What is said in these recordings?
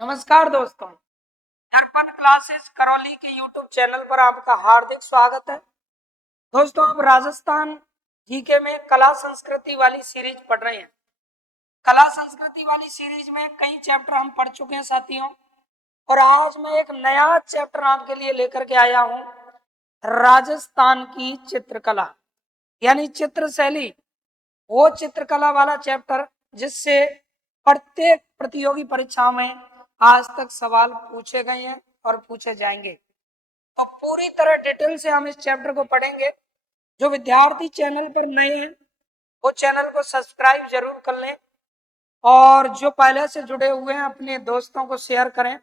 नमस्कार दोस्तों। दर्पण क्लासेस करौली के यूट्यूब चैनल पर आपका हार्दिक स्वागत है। दोस्तों, आप राजस्थान जीके में कला संस्कृति वाली सीरीज पढ़ रहे हैं। कला संस्कृति वाली सीरीज में कई चैप्टर हम पढ़ चुके हैं साथियों, और आज मैं एक नया चैप्टर आपके लिए लेकर के आया हूं। राजस्थान की चित्रकला यानी चित्र शैली, वो चित्रकला वाला चैप्टर जिससे प्रत्येक प्रतियोगी परीक्षा में आज तक सवाल पूछे गए हैं और पूछे जाएंगे। तो पूरी तरह डिटेल से हम इस चैप्टर को पढ़ेंगे। जो विद्यार्थी चैनल पर नए हैं वो चैनल को सब्सक्राइब जरूर कर लें, और जो पहले से जुड़े हुए हैं अपने दोस्तों को शेयर करें।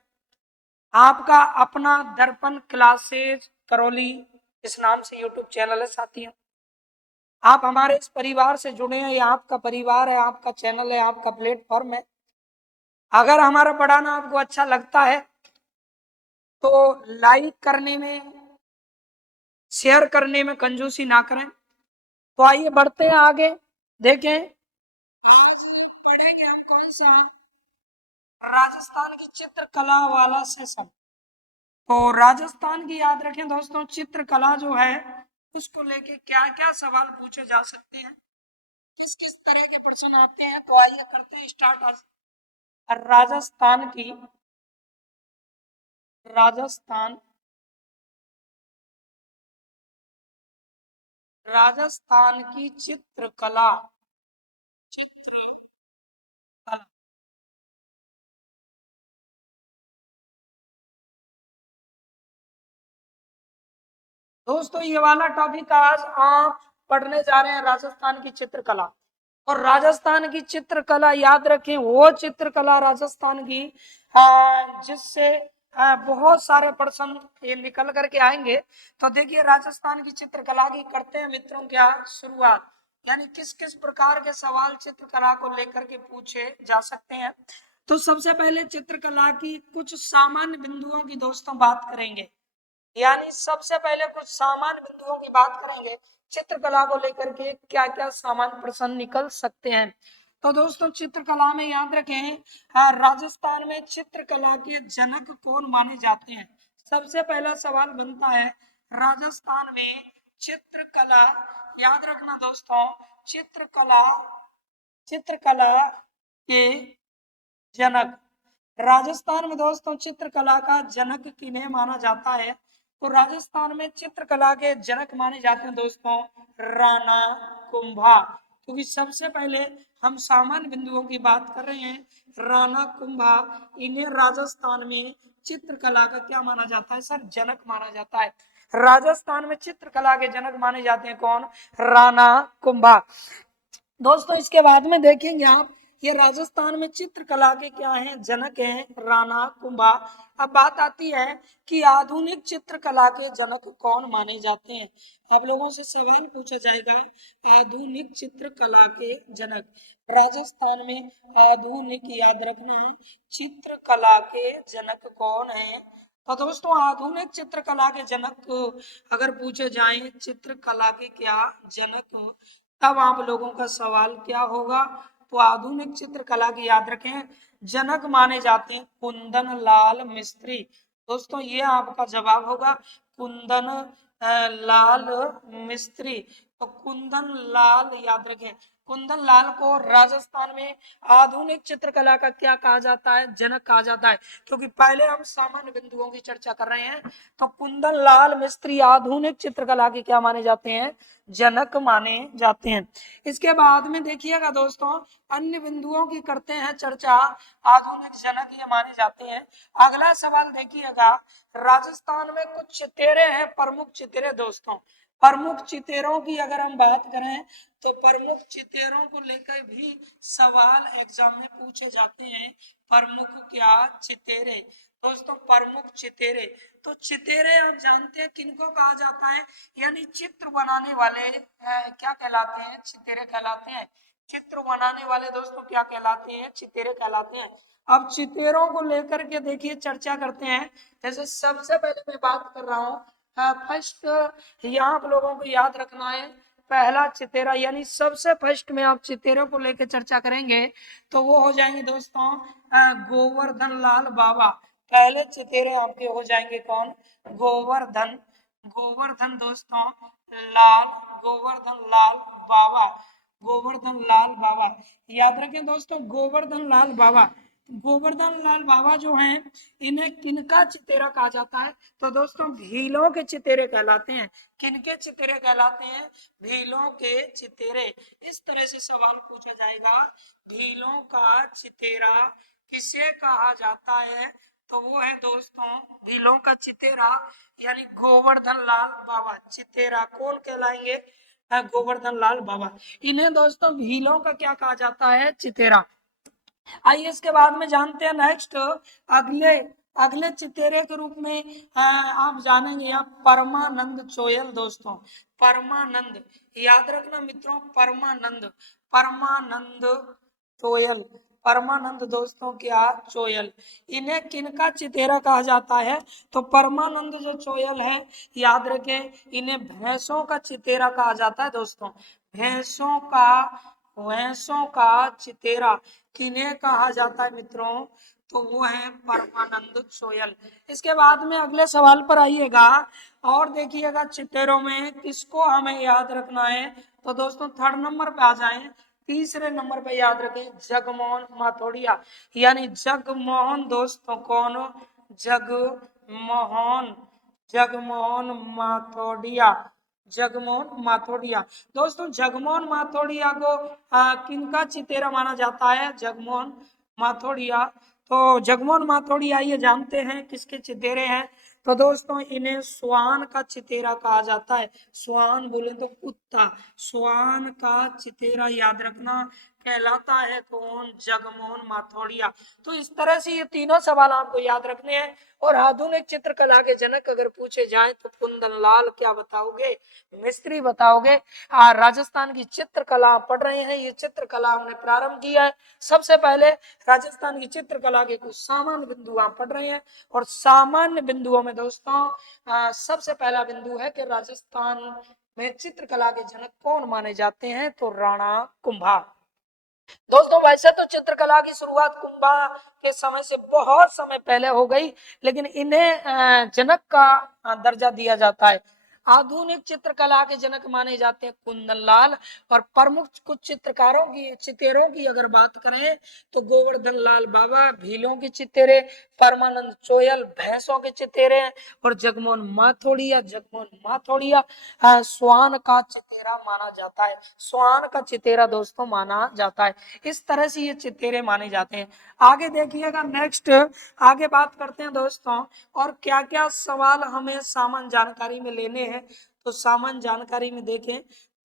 आपका अपना दर्पण क्लासेज करौली इस नाम से यूट्यूब चैनल है साथियों। आप हमारे इस परिवार से जुड़े हैं, ये आपका परिवार है, आपका चैनल है, आपका प्लेटफॉर्म है। अगर हमारा पढ़ाना आपको अच्छा लगता है तो लाइक करने में, शेयर करने में कंजूसी ना करें। तो आइए बढ़ते हैं आगे। देखें पढ़ेंगे हम कौन से हैं, राजस्थान की चित्रकला वाला सेशन। तो राजस्थान की याद रखें दोस्तों, चित्रकला जो है उसको लेके क्या क्या सवाल पूछे जा सकते हैं, किस किस तरह के प्रश्न आते हैं। तो आइए करते हैं स्टार्ट आज राजस्थान राजस्थान की चित्रकला। दोस्तों, ये वाला टॉपिक आज आप पढ़ने जा रहे हैं, राजस्थान की चित्रकला। और राजस्थान की चित्रकला याद रखें, वो चित्रकला राजस्थान की जिससे बहुत सारे प्रश्न ये निकल करके आएंगे। तो देखिए, राजस्थान की चित्रकला की करते हैं मित्रों क्या शुरुआत, यानी किस किस प्रकार के सवाल चित्रकला को लेकर के पूछे जा सकते हैं। तो सबसे पहले चित्रकला की कुछ सामान्य बिंदुओं की दोस्तों बात करेंगे, यानी सबसे पहले कुछ सामान्य बिंदुओं की बात करेंगे। चित्रकला को लेकर के क्या क्या सामान्य प्रश्न निकल सकते हैं। तो दोस्तों, चित्रकला में याद रखें, राजस्थान में चित्रकला के जनक कौन माने जाते हैं। सबसे पहला सवाल बनता है, राजस्थान में चित्रकला, याद रखना दोस्तों, चित्रकला चित्रकला के जनक, राजस्थान में दोस्तों चित्रकला का जनक किन्हें माना जाता है। तो राजस्थान में चित्रकला के जनक माने जाते हैं दोस्तों राणा कुंभा। क्योंकि सबसे पहले हम सामान्य बिंदुओं की बात कर रहे हैं। राणा कुंभा, इन्हें राजस्थान में चित्रकला का क्या माना जाता है सर, जनक माना जाता है। राजस्थान में चित्रकला के जनक माने जाते हैं कौन, राणा कुंभा। दोस्तों, इसके बाद में देखेंगे आप, ये राजस्थान में चित्रकला के क्या हैं, जनक हैं राणा कुंभा। अब बात आती है कि आधुनिक चित्रकला के जनक कौन माने जाते हैं। आप लोगों से सवाल पूछा जाएगा, आधुनिक चित्रकला के जनक राजस्थान में, आधुनिक याद रखना है, चित्रकला के जनक कौन है। तो दोस्तों, आधुनिक चित्रकला के जनक अगर पूछे जाएं, चित्रकला के क्या जनक, तब आप लोगों का सवाल क्या होगा। तो आधुनिक चित्रकला की याद रखें, जनक माने जाते हैं कुंदन लाल मिस्त्री। दोस्तों, ये आपका जवाब होगा, कुंदन लाल मिस्त्री। तो कुंदन लाल याद रखें, कुंदन लाल को राजस्थान में आधुनिक चित्रकला का क्या कहा जाता है, जनक कहा जाता है। क्योंकि पहले हम सामान्य बिंदुओं की चर्चा कर रहे हैं। तो कुंदन लाल मिस्त्री आधुनिक चित्रकला के क्या माने जाते हैं, जनक माने जाते हैं। इसके बाद में देखिएगा दोस्तों, अन्य बिंदुओं की करते हैं चर्चा, आधुनिक जनक ये माने जाते हैं। अगला सवाल देखिएगा, राजस्थान में कुछ चितेरे हैं, प्रमुख चितेरे दोस्तों। प्रमुख चितेरों की अगर हम बात करें तो प्रमुख चितेरों को लेकर भी सवाल एग्जाम में पूछे जाते हैं। प्रमुख क्या चितेरे दोस्तों, प्रमुख चितेरे। तो चितेरे आप जानते हैं किनको कहा जाता है, यानी चित्र बनाने वाले क्या कहलाते हैं, चितेरे कहलाते हैं। चित्र बनाने वाले दोस्तों क्या कहलाते हैं, चितेरे कहलाते हैं। अब चितेरों को लेकर के देखिए चर्चा करते हैं। जैसे सबसे पहले मैं बात कर रहा हूँ, फर्स्ट यहाँ आप लोगों को याद रखना है, पहला चितेरा यानी सबसे फर्स्ट में आप चितेरे को लेकर चर्चा करेंगे तो वो हो जाएंगे दोस्तों गोवर्धन लाल बाबा। पहले चितेरे आपके हो जाएंगे कौन? गोवर्धन, गोवर्धन दोस्तों लाल, गोवर्धन लाल बाबा, गोवर्धन लाल बाबा। याद रखें दोस्तों गोवर्धन लाल बाबा, गोवर्धन लाल बाबा जो हैं इन्हें किनका चितेरा कहा जाता है? तो दोस्तों भीलों के चितेरे कहलाते हैं। किनके चितेरे कहलाते हैं? भीलों के चितेरे। इस तरह से सवाल पूछा जाएगा, भीलों का चितेरा किसे कहा जाता है? तो वो है दोस्तों भीलों का चितेरा यानी गोवर्धन लाल बाबा। चितेरा कौन कहलाएंगे? गोवर्धन लाल बाबा। इन्हें दोस्तों भीलों का क्या कहा जाता है? चितेरा। आइए इसके बाद में जानते हैं नेक्स्ट अगले अगले चितेरे के रूप में आप जानेंगे आप परमानंद चोयल दोस्तों। परमानंद, याद रखना मित्रों, परमानंद, परमानंद चोयल, परमानंद दोस्तों क्या? चोयल। इन्हें किनका चितेरा कहा जाता है? तो परमानंद जो चोयल है, याद रखें, इन्हें भैंसों का चितेरा कहा जाता है दोस्तों। भैंसों का, भैंसों का चितेरा किन्हें कहा जाता है मित्रों? तो वो है परमानंद चोयल। इसके बाद में अगले सवाल पर आइएगा और देखिएगा चितेरों में किसको हमें याद रखना है। तो दोस्तों थर्ड नंबर पे आ जाएं, तीसरे नंबर पे याद रखें जगमोहन माथोड़िया यानी जगमोहन दोस्तों कौन? जगमोहन, जगमोहन माथोड़िया, जगमोहन माथोड़िया। दोस्तों जगमोहन माथोड़िया को किनका चितेरा माना जाता है? जगमोहन माथोड़िया। तो जगमोहन माथोड़िया ये जानते हैं किसके चितेरे हैं? तो दोस्तों इन्हें स्वान का चितेरा कहा जाता है। स्वान बोले तो कुत्ता, स्वान का चितेरा याद रखना कहलाता है कौन? जगमोहन माथोड़िया। तो इस तरह से ये तीनों सवाल आपको याद रखने हैं। और आधुनिक चित्रकला के जनक अगर पूछे जाए तो कुंदन लाल क्या बताओगे? मिस्त्री बताओगे। राजस्थान की चित्रकला पढ़ रहे हैं, ये चित्रकला हमने प्रारंभ किया है। सबसे पहले राजस्थान की चित्रकला के कुछ सामान्य बिंदु आप पढ़ रहे हैं और सामान्य बिंदुओं में दोस्तों सबसे पहला बिंदु है कि राजस्थान में चित्रकला के जनक कौन माने जाते हैं? तो राणा कुंभा। दोस्तों वैसे तो चित्रकला की शुरुआत कुंभा के समय से बहुत समय पहले हो गई, लेकिन इन्हें जनक का दर्जा दिया जाता है। आधुनिक चित्रकला के जनक माने जाते हैं कुंदन लाल। और प्रमुख कुछ चित्रकारों की चितेरों की अगर बात करें तो गोवर्धन लाल बाबा, भीलों के चितेरे, परमानंद चोयल, भैंसों के चितेरे और जगमोहन माथोड़िया, जगमोहन माथोड़िया स्वान का चितेरा माना जाता है। स्वान का चितेरा दोस्तों माना जाता है। इस तरह से ये चितेरे माने जाते हैं। आगे देखिएगा नेक्स्ट, आगे बात करते हैं दोस्तों और क्या क्या सवाल हमें सामान्य जानकारी में लेने हैं। तो सामान्य जानकारी में देखें,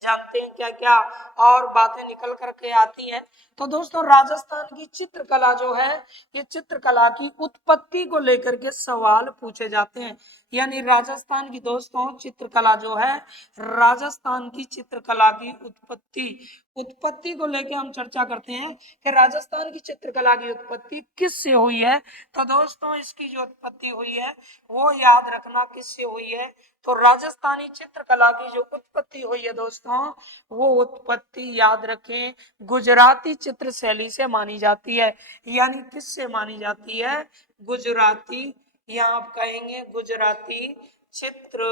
जानते हैं क्या क्या और बातें निकल करके आती हैं। तो दोस्तों राजस्थान की चित्रकला जो है, ये चित्रकला की उत्पत्ति को लेकर के सवाल पूछे जाते हैं। यानी राजस्थान की दोस्तों चित्रकला जो है, राजस्थान की चित्रकला की उत्पत्ति, उत्पत्ति को लेकर हम चर्चा करते हैं कि राजस्थान की चित्रकला की उत्पत्ति किससे हुई है। तो दोस्तों इसकी जो उत्पत्ति हुई है वो याद रखना किससे हुई है। तो राजस्थानी चित्रकला की जो उत्पत्ति हुई है दोस्तों, वो उत्पत्ति याद रखें गुजराती चित्र शैली से मानी जाती है। यानी किससे मानी जाती है? गुजराती, यहाँ आप कहेंगे गुजराती चित्र,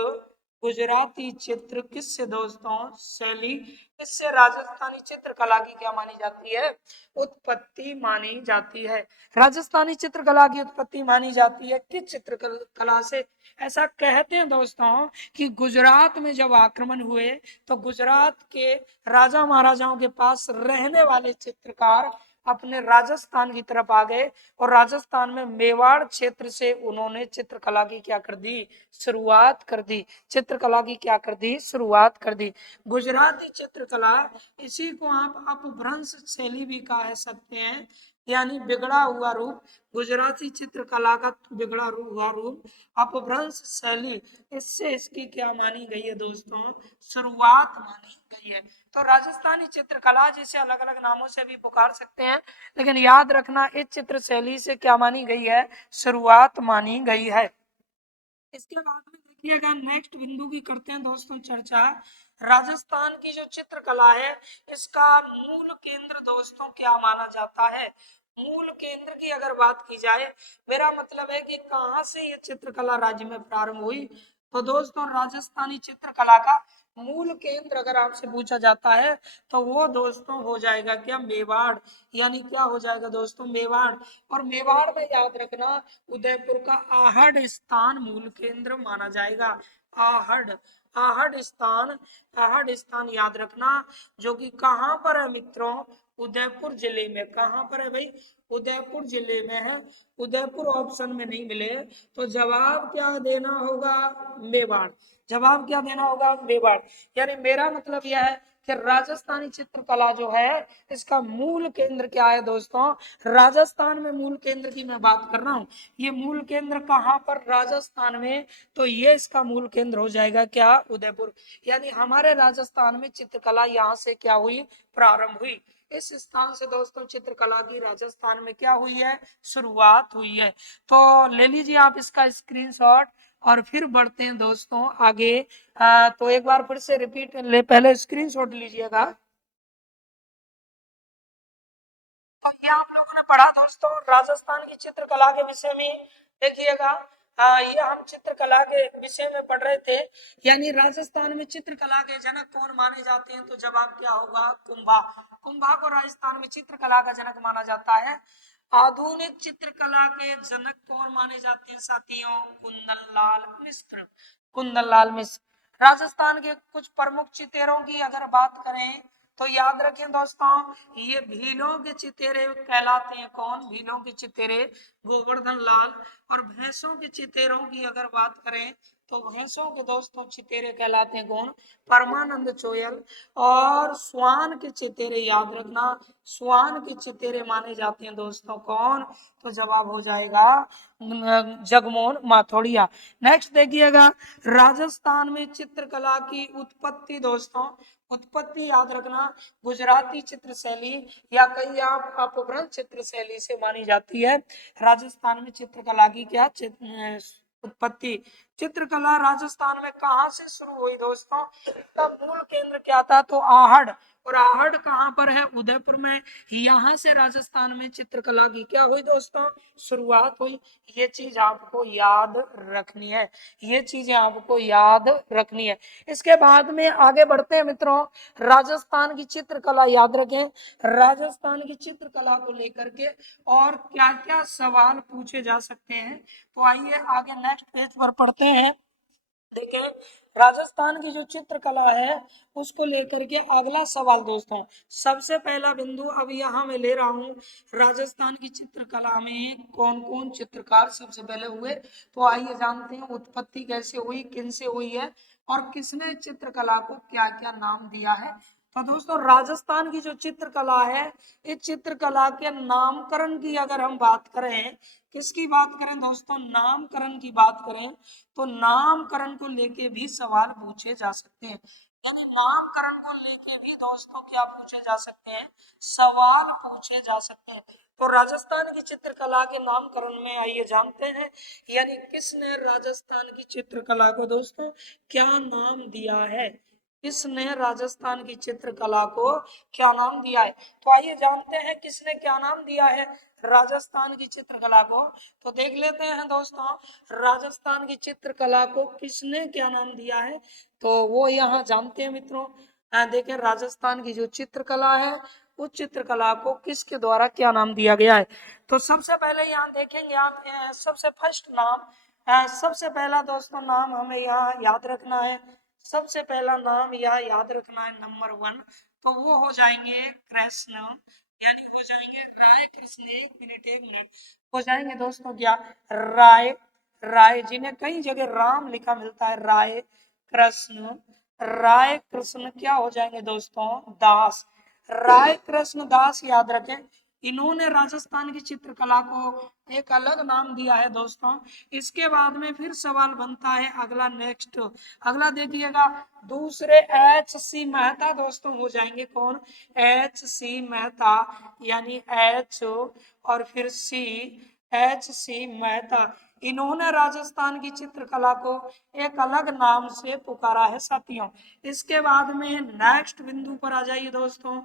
गुजराती चित्र किससे दोस्तों? शैली। इससे राजस्थानी चित्रकला की क्या मानी जाती है? उत्पत्ति मानी जाती है। राजस्थानी चित्रकला की उत्पत्ति मानी जाती है किस चित्रकला से? ऐसा कहते हैं दोस्तों कि गुजरात में जब आक्रमण हुए तो गुजरात के राजा महाराजाओं के पास रहने वाले चित्रकार अपने राजस्थान की तरफ आ गए और राजस्थान में मेवाड़ क्षेत्र से उन्होंने चित्रकला की क्या कर दी? शुरुआत कर दी। चित्रकला की क्या कर दी? शुरुआत कर दी। गुजराती चित्रकला, इसी को आप अपभ्रंश शैली भी कह सकते हैं, यानी बिगड़ा हुआ रूप। गुजराती चित्रकला का बिगड़ा हुआ रूप अपभ्रंश शैली, इससे इसकी क्या मानी गई है दोस्तों? शुरुआत मानी गई है। तो राजस्थानी चित्रकला जिसे अलग अलग नामों से भी पुकार सकते हैं, लेकिन याद रखना इस चित्र शैली से क्या मानी गई है? शुरुआत मानी गई है। इसके बाद में देखिएगा नेक्स्ट बिंदु की करते हैं दोस्तों चर्चा। राजस्थान की जो चित्रकला है इसका मूल केंद्र दोस्तों क्या माना जाता है? मूल केंद्र की अगर बात की जाए, मेरा मतलब है कि कहाँ से ये चित्रकला राज्य में प्रारंभ हुई, तो दोस्तों राजस्थानी चित्रकला का मूल केंद्र अगर आपसे पूछा जाता है तो वो दोस्तों हो जाएगा क्या? मेवाड़। यानी क्या हो जाएगा दोस्तों? मेवाड़। और मेवाड़ में याद रखना उदयपुर का आहड़ स्थान मूल केंद्र माना जाएगा। आहड़, आहड़ स्थान, आहड़ स्थान याद रखना, जो कि कहाँ पर है मित्रों? उदयपुर जिले में। कहाँ पर है भाई? उदयपुर जिले में है। उदयपुर ऑप्शन में नहीं मिले तो जवाब क्या देना होगा? मेवाड़। जवाब क्या देना होगा? मेवाड़। यानी मेरा मतलब यह है कि राजस्थानी चित्रकला जो है इसका मूल केंद्र क्या है दोस्तों? राजस्थान में मूल केंद्र की मैं बात कर रहा हूँ। ये मूल केंद्र कहाँ पर? राजस्थान में। तो ये इसका मूल केंद्र हो जाएगा क्या? उदयपुर। यानी हमारे राजस्थान में चित्रकला यहाँ से क्या हुई? प्रारंभ हुई। इस स्थान से दोस्तों चित्रकला की राजस्थान में क्या हुई है? शुरुआत हुई है। तो ले लीजिए आप इसका स्क्रीनशॉट और फिर बढ़ते हैं दोस्तों आगे। तो एक बार फिर से रिपीट ले, पहले स्क्रीनशॉट लीजिएगा। तो ये आप लोगों ने पढ़ा दोस्तों राजस्थान की चित्रकला के विषय में। देखिएगा, ये हम चित्रकला के विषय में पढ़ रहे थे। यानी राजस्थान में चित्रकला के जनक कौन माने जाते हैं? तो जवाब क्या होगा? कुंभा। कुंभा को राजस्थान में चित्रकला का जनक माना जाता है। आधुनिक चित्रकला के जनक कौन माने जाते हैं साथियों? कुंदन लाल मिश्र। कुंदन लाल मिश्र। राजस्थान के कुछ प्रमुख चितेरों की अगर बात करें तो याद रखें दोस्तों, ये भीलों के चितेरे कहलाते हैं। कौन? भीलों के चितेरे गोवर्धन लाल। और भैंसों के चितेरों की अगर बात करें तो भैंसों के दोस्तों चितेरे कहलाते हैं। कौन? परमानंद चोयल। और स्वान के चितेरे याद रखना, स्वान के चितेरे माने जाते हैं दोस्तों। कौन? तो जवाब हो जाएगा जगमोहन माथोड़िया। नेक्स्ट देखिएगा, राजस्थान में चित्रकला की उत्पत्ति दोस्तों, उत्पत्ति याद रखना गुजराती चित्र शैली या कई आप अपभ्रंश चित्र शैली से मानी जाती है। राजस्थान में चित्रकला की क्या उत्पत्ति? चित्रकला राजस्थान में कहां से शुरू हुई दोस्तों? इसका मूल केंद्र क्या था? तो आहड़। और आहड़ कहां पर है? उदयपुर में। यहां से राजस्थान में चित्रकला की क्या हुई दोस्तों? शुरुआत हुई। ये चीज आपको याद रखनी है, ये चीजें आपको याद रखनी है। इसके बाद में आगे बढ़ते हैं मित्रों। राजस्थान की चित्रकला याद रखें, राजस्थान की चित्रकला को लेकर के और क्या क्या सवाल पूछे जा सकते हैं। तो आइए आगे नेक्स्ट पेज पर पढ़ते हैं। देखें, राजस्थान की जो चित्रकला है उसको लेकर के अगला सवाल दोस्तों, सबसे पहला बिंदु अब यहाँ मैं ले रहा हूँ, राजस्थान की चित्रकला में कौन कौन चित्रकार सबसे पहले हुए। तो आइए जानते हैं उत्पत्ति कैसे हुई, किन से हुई है और किसने चित्रकला को क्या क्या नाम दिया है। तो दोस्तों राजस्थान की जो चित्रकला है, इस चित्रकला के नामकरण की अगर हम बात करें, किसकी बात करें दोस्तों? नामकरण की बात करें तो नामकरण को लेके भी सवाल पूछे जा सकते हैं। यानी नामकरण को लेके भी दोस्तों क्या पूछे जा सकते हैं? सवाल पूछे जा सकते हैं। तो राजस्थान की चित्रकला के नामकरण में आइए जानते हैं, यानी किसने राजस्थान की चित्रकला को दोस्तों क्या नाम दिया है? किसने राजस्थान की चित्रकला को क्या नाम दिया है? तो आइए जानते हैं किसने क्या नाम दिया है राजस्थान की चित्रकला को। तो देख लेते हैं दोस्तों, राजस्थान की चित्रकला को किसने क्या नाम दिया है, तो वो यहाँ जानते हैं मित्रों। देखें राजस्थान की जो चित्रकला है उस चित्रकला को किसके द्वारा क्या नाम दिया गया है। तो सबसे पहले यहाँ देखेंगे आप, सबसे फर्स्ट नाम, सबसे पहला दोस्तों नाम हमें यहाँ याद रखना है। सबसे पहला नाम यहाँ याद रखना है नंबर 1, तो वो हो जाएंगे कृष्ण, यानी हो जाएंगे राय कृष्ण। एक मिनट, एक मिनट, हो जाएंगे दोस्तों क्या? राय, राय जिन्हें कई जगह राम लिखा मिलता है, राय कृष्ण, राय कृष्ण क्या हो जाएंगे दोस्तों? दास। राय कृष्ण दास याद रखें, इन्होंने राजस्थान की चित्रकला को एक अलग नाम दिया है दोस्तों। इसके बाद में फिर सवाल बनता है अगला, नेक्स्ट अगला देखिएगा, दूसरे H.C. मेहता दोस्तों हो जाएंगे। कौन? H.C. मेहता, यानी H और फिर C H.C. मेहता, इन्होंने राजस्थान की चित्रकला को एक अलग नाम से पुकारा है साथियों। इसके बाद में नेक्स्ट बिंदु पर आ जाइए दोस्तों,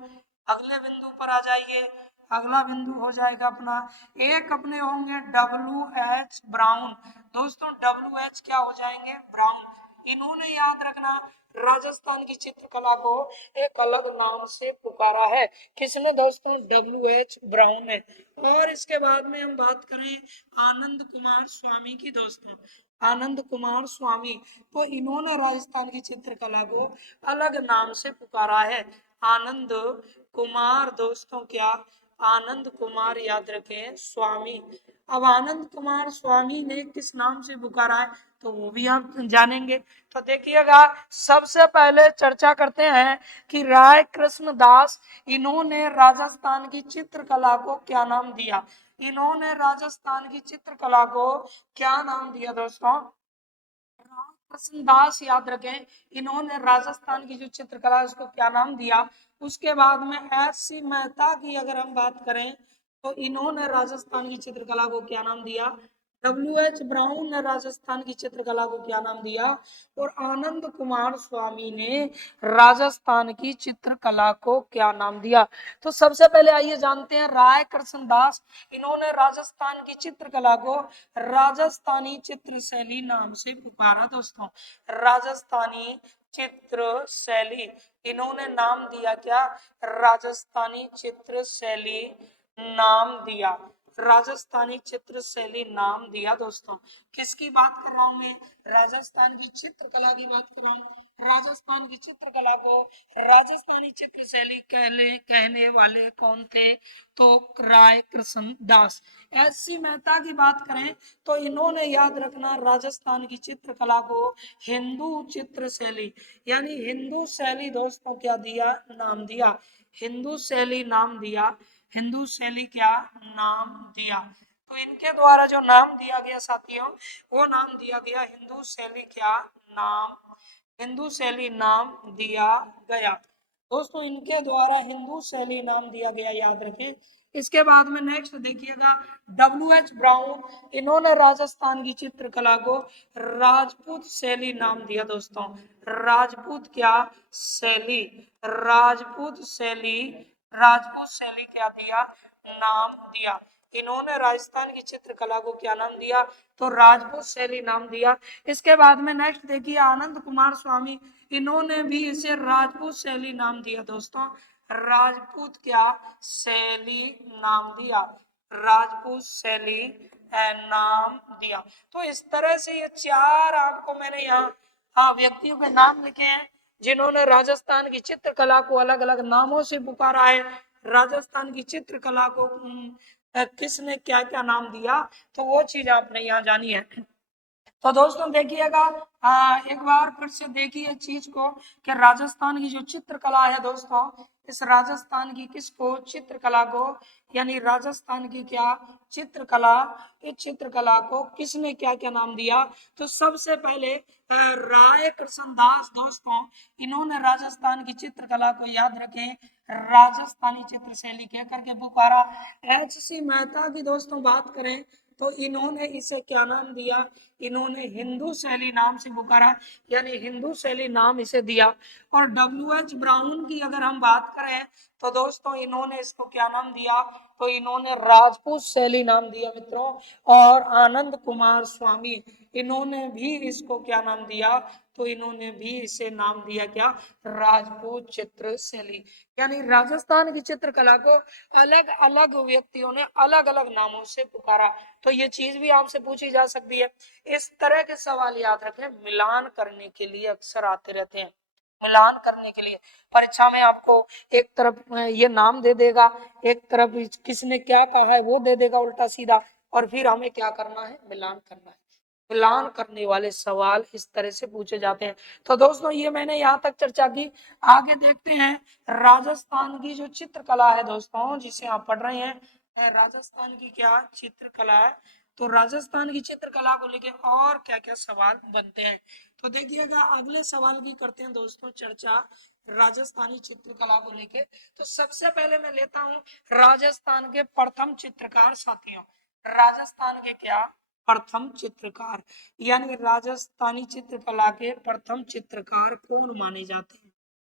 अगले बिंदु पर आ जाइए। अगला बिंदु हो जाएगा अपना, एक अपने होंगे W.H. ब्राउन। दोस्तों W.H. क्या हो जाएंगे? ब्राउन। इन्होंने याद रखना राजस्थान की चित्रकला को एक अलग नाम से पुकारा है। किसने दोस्तों? W.H. ब्राउन ने। और इसके बाद में हम बात करें आनंद कुमार स्वामी की दोस्तों, आनंद कुमार स्वामी, तो इन्होंने राजस्थान की चित्रकला को अलग नाम से पुकारा है। आनंद कुमार दोस्तों, क्या? आनंद कुमार याद रखें स्वामी। अब आनंद कुमार स्वामी ने किस नाम से पुकारा है तो वो भी आप जानेंगे। तो देखिएगा, सबसे पहले चर्चा करते हैं कि राय कृष्ण दास, इन्होंने राजस्थान की चित्रकला को क्या नाम दिया? इन्होंने राजस्थान की चित्रकला को क्या नाम दिया दोस्तों? कृष्ण दास याद रखें, इन्होंने राजस्थान की जो चित्रकला है उसको क्या नाम दिया। उसके बाद में H.C. मेहता की अगर हम बात करें तो इन्होंने राजस्थान की चित्रकला को क्या नाम दिया? W.H. ब्राउन ने राजस्थान की चित्रकला को क्या नाम दिया? और आनंद कुमार स्वामी ने राजस्थान की चित्रकला को क्या नाम दिया? तो सबसे पहले आइए जानते हैं राय कृष्ण दास, इन्होंने राजस्थान की चित्रकला को राजस्थानी चित्र शैली नाम से पुकारा दोस्तों। राजस्थानी चित्र शैली, इन्होंने नाम दिया क्या? राजस्थानी चित्र शैली नाम दिया, राजस्थानी चित्र शैली नाम दिया दोस्तों। किसकी बात कर रहा हूं मैं? राजस्थान की चित्रकला की बात कर रहा हूं। राजस्थान की चित्रकला को राजस्थानी चित्र शैली कहने वाले कौन थे? तो राय कृष्ण दास। H.C. मेहता की बात करें तो इन्होंने याद रखना राजस्थान की चित्रकला को हिंदू चित्र शैली, यानी हिंदू शैली दोस्तों क्या दिया? नाम दिया, हिंदू शैली नाम दिया, हिंदू शैली क्या नाम दिया। तो इनके द्वारा जो नाम दिया गया साथियों, वो नाम दिया गया हिंदू शैली क्या नाम, हिंदू शैली नाम दिया गया दोस्तों। इनके द्वारा हिंदू शैली नाम दिया गया, याद रखें। इसके बाद में नेक्स्ट देखिएगा W.H. ब्राउन, इन्होंने राजस्थान की चित्रकला को राजपूत शैली नाम दिया दोस्तों। राजपूत क्या शैली, राजपूत शैली, राजपूत शैली क्या दिया? नाम दिया। इन्होंने राजस्थान की चित्रकला को क्या नाम दिया? तो राजपूत शैली नाम दिया। इसके बाद में नेक्स्ट देखिए आनंद कुमार स्वामी, इन्होंने भी इसे राजपूत शैली नाम दिया दोस्तों। राजपूत क्या शैली नाम दिया, राजपूत शैली नाम दिया। तो इस तरह से ये चार आपको मैंने यहाँ व्यक्तियों के नाम लिखे हैं जिन्होंने राजस्थान की चित्रकला को अलग अलग नामों से पुकारा है। राजस्थान की चित्रकला को किसने क्या क्या नाम दिया, तो वो चीज आपने यहाँ जानी है। तो दोस्तों देखिएगा, एक बार फिर से देखिए चीज को कि राजस्थान की जो चित्रकला है दोस्तों, इस राजस्थान की किसको? चित्रकला को, यानी राजस्थान की क्या चित्रकला, इस चित्रकला को किसने क्या क्या नाम दिया? तो सबसे पहले राय कृष्ण दास दोस्तों, इन्होंने राजस्थान की चित्रकला को याद रखें राजस्थानी चित्र शैली कह करके पुकारा। H.C. मेहता की दोस्तों बात करें तो इन्होंने इसे क्या नाम दिया? इन्होंने हिंदू शैली नाम से पुकारा, यानी हिंदू शैली नाम इसे दिया। और W.H. ब्राउन की अगर हम बात करें तो दोस्तों इन्होंने इसको क्या नाम दिया? तो इन्होंने राजपूत शैली नाम दिया मित्रों। और आनंद कुमार स्वामी, इन्होंने भी इसको क्या नाम दिया? तो इन्होंने भी इसे नाम दिया क्या? राजपूत चित्र शैली। यानी राजस्थान की चित्रकला को अलग अलग व्यक्तियों ने अलग अलग नामों से पुकारा। तो ये चीज भी आपसे पूछी जा सकती है। इस तरह के सवाल याद रखें, मिलान करने के लिए अक्सर आते रहते हैं। मिलान करने के लिए परीक्षा में आपको एक तरफ ये नाम दे देगा, एक तरफ किसने क्या कहा है वो दे देगा उल्टा सीधा, और फिर हमें क्या करना है? मिलान करना है। मिलान करने वाले सवाल इस तरह से पूछे जाते हैं। तो दोस्तों ये मैंने यहाँ तक चर्चा की। आगे देखते हैं राजस्थान की जो चित्रकला है दोस्तों, जिसे आप पढ़ रहे हैं, राजस्थान की क्या चित्रकला है। तो राजस्थान की चित्रकला को लेकर और क्या क्या सवाल बनते हैं, तो देखिएगा अगले सवाल की करते हैं दोस्तों चर्चा राजस्थानी चित्रकला को लेके। तो सबसे पहले मैं लेता हूं राजस्थान के प्रथम चित्रकार साथियों। राजस्थान के क्या प्रथम चित्रकार, यानी राजस्थानी चित्रकला के प्रथम चित्रकार कौन माने जाते हैं?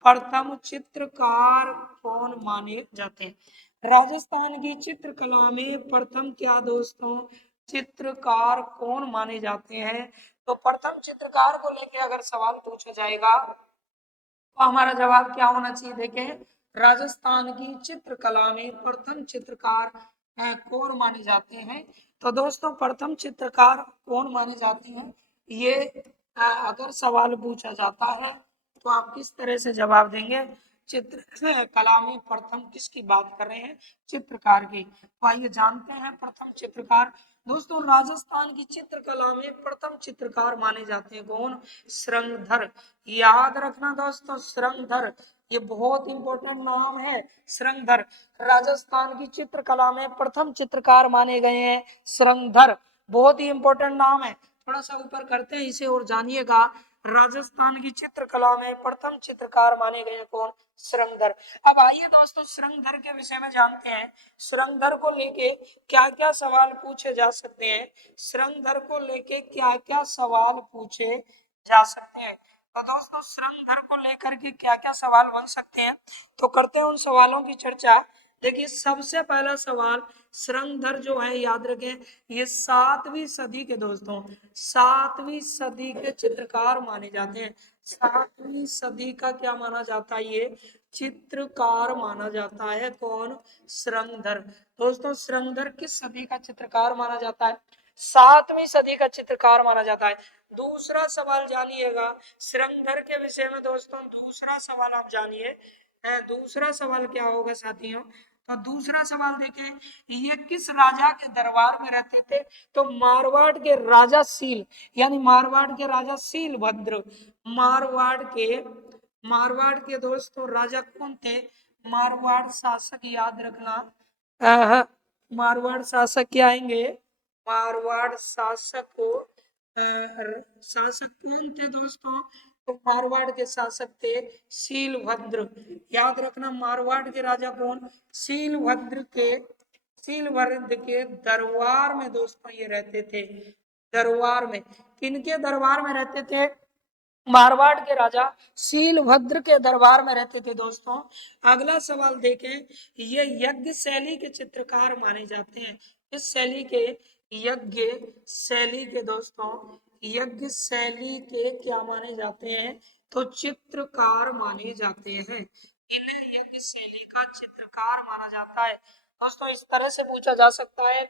प्रथम चित्रकार कौन माने जाते हैं राजस्थान की चित्रकला में? प्रथम क्या दोस्तों चित्रकार कौन माने जाते हैं? तो प्रथम चित्रकार को लेके अगर सवाल पूछा जाएगा तो हमारा जवाब क्या होना चाहिए? देखें, राजस्थान की चित्रकला में प्रथम चित्रकार कौन माने जाते हैं? तो दोस्तों प्रथम चित्रकार कौन माने जाते हैं, ये अगर सवाल पूछा जाता है तो आप किस तरह से जवाब देंगे? चित्र कला में प्रथम किसकी बात कर रहे हैं? चित्रकार की। तो आइए जानते हैं प्रथम चित्रकार। दोस्तों राजस्थान की चित्रकला में प्रथम चित्रकार माने जाते हैं कौन? श्रृंगधर। याद रखना दोस्तों, श्रृंगधर ये बहुत इंपॉर्टेंट नाम है। श्रृंगधर राजस्थान की चित्रकला में प्रथम चित्रकार माने गए हैं श्रृंगधर, बहुत ही इंपॉर्टेंट नाम है। थोड़ा सा ऊपर करते हैं इसे और जानिएगा, राजस्थान की चित्रकला में प्रथम चित्रकार माने गए हैं कौन? श्रृंगधर। अब आइए दोस्तों श्रृंगधर के विषय में जानते हैं, श्रृंगधर को लेके क्या क्या सवाल पूछे जा सकते हैं? श्रृंगधर को लेके क्या क्या सवाल पूछे जा सकते हैं? तो दोस्तों श्रृंगधर को लेकर के क्या क्या सवाल बन सकते हैं, तो करते हैं उन सवालों की चर्चा। देखिए सबसे पहला सवाल, श्रृंगधर जो है याद रखें ये 7वीं सदी के दोस्तों 7वीं सदी के चित्रकार माने जाते हैं। 7वीं सदी का क्या माना जाता है? ये चित्रकार माना जाता है कौन? श्रृंगधर। दोस्तों श्रृंगधर किस सदी का चित्रकार माना जाता है? 7वीं सदी का चित्रकार माना जाता है। दूसरा सवाल जानिएगा श्रृंगधर के विषय में दोस्तों, दूसरा सवाल आप जानिए। दूसरा सवाल क्या होगा साथियों? तो दूसरा सवाल देखें, ये किस राजा के दरबार में रहते थे? तो मारवाड़ के राजा सील, यानी मारवाड़ के राजा सीलभद्र। मारवाड़ के दोस्तों राजा कौन थे? मारवाड़ शासक, याद रखना। मारवाड़ शासक क्या आएंगे? मारवाड़ शासक को शासक कौन थे दोस्तों? तो मारवाड़ के शासक थे शीलभद्र। याद रखना मारवाड़ के राजा कौन? शीलभद्र के दरबार में दोस्तों ये रहते थे। दरबार में किनके दरबार में रहते थे? मारवाड़ के राजा शीलभद्र के दरबार में रहते थे दोस्तों। अगला सवाल देखें, ये यज्ञ शैली के चित्रकार माने जाते हैं। इस शैली के यज्ञ शैली के दोस्तों यज्ञ शैली के क्या माने जाते हैं? तो चित्रकार माने जाते हैं। इन्हें यज्ञ शैली का चित्रकार माना जाता है दोस्तों। इस तरह से पूछा जा सकता है,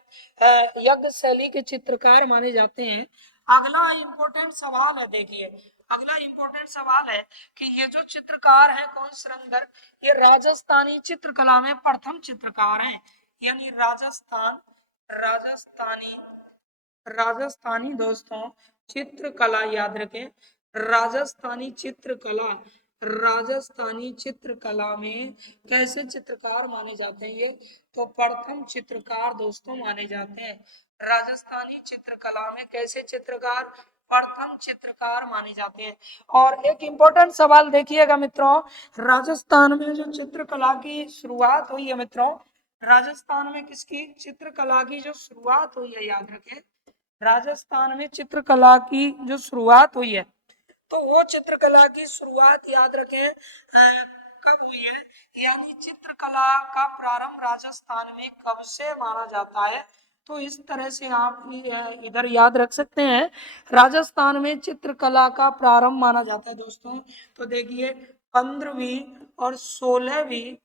यज्ञ शैली के चित्रकार माने जाते हैं। अगला इंपॉर्टेंट सवाल है, देखिए अगला इंपॉर्टेंट सवाल है कि ये जो चित्रकार है कौन? श्रृंगधर, ये राजस्थानी चित्रकला में प्रथम चित्रकार हैं। यानी राजस्थानी राजस्थानी दोस्तों चित्रकला, याद रखें राजस्थानी चित्रकला में कैसे चित्रकार माने जाते हैं? ये तो प्रथम चित्रकार दोस्तों माने जाते हैं। राजस्थानी चित्रकला में कैसे चित्रकार? प्रथम चित्रकार माने जाते हैं। और एक इंपॉर्टेंट सवाल देखिएगा मित्रों, राजस्थान में जो चित्रकला की शुरुआत हुई है मित्रों, राजस्थान में किसकी चित्रकला की जो शुरुआत हुई है, याद रखें राजस्थान में चित्रकला की जो शुरुआत हुई है, तो वो चित्रकला की शुरुआत याद रखें कब हुई है? यानी चित्रकला का प्रारंभ राजस्थान में कब से माना जाता है? तो इस तरह से आप इधर याद रख सकते हैं, राजस्थान में चित्रकला का प्रारंभ माना जाता है दोस्तों। तो देखिए 15वीं और 16वीं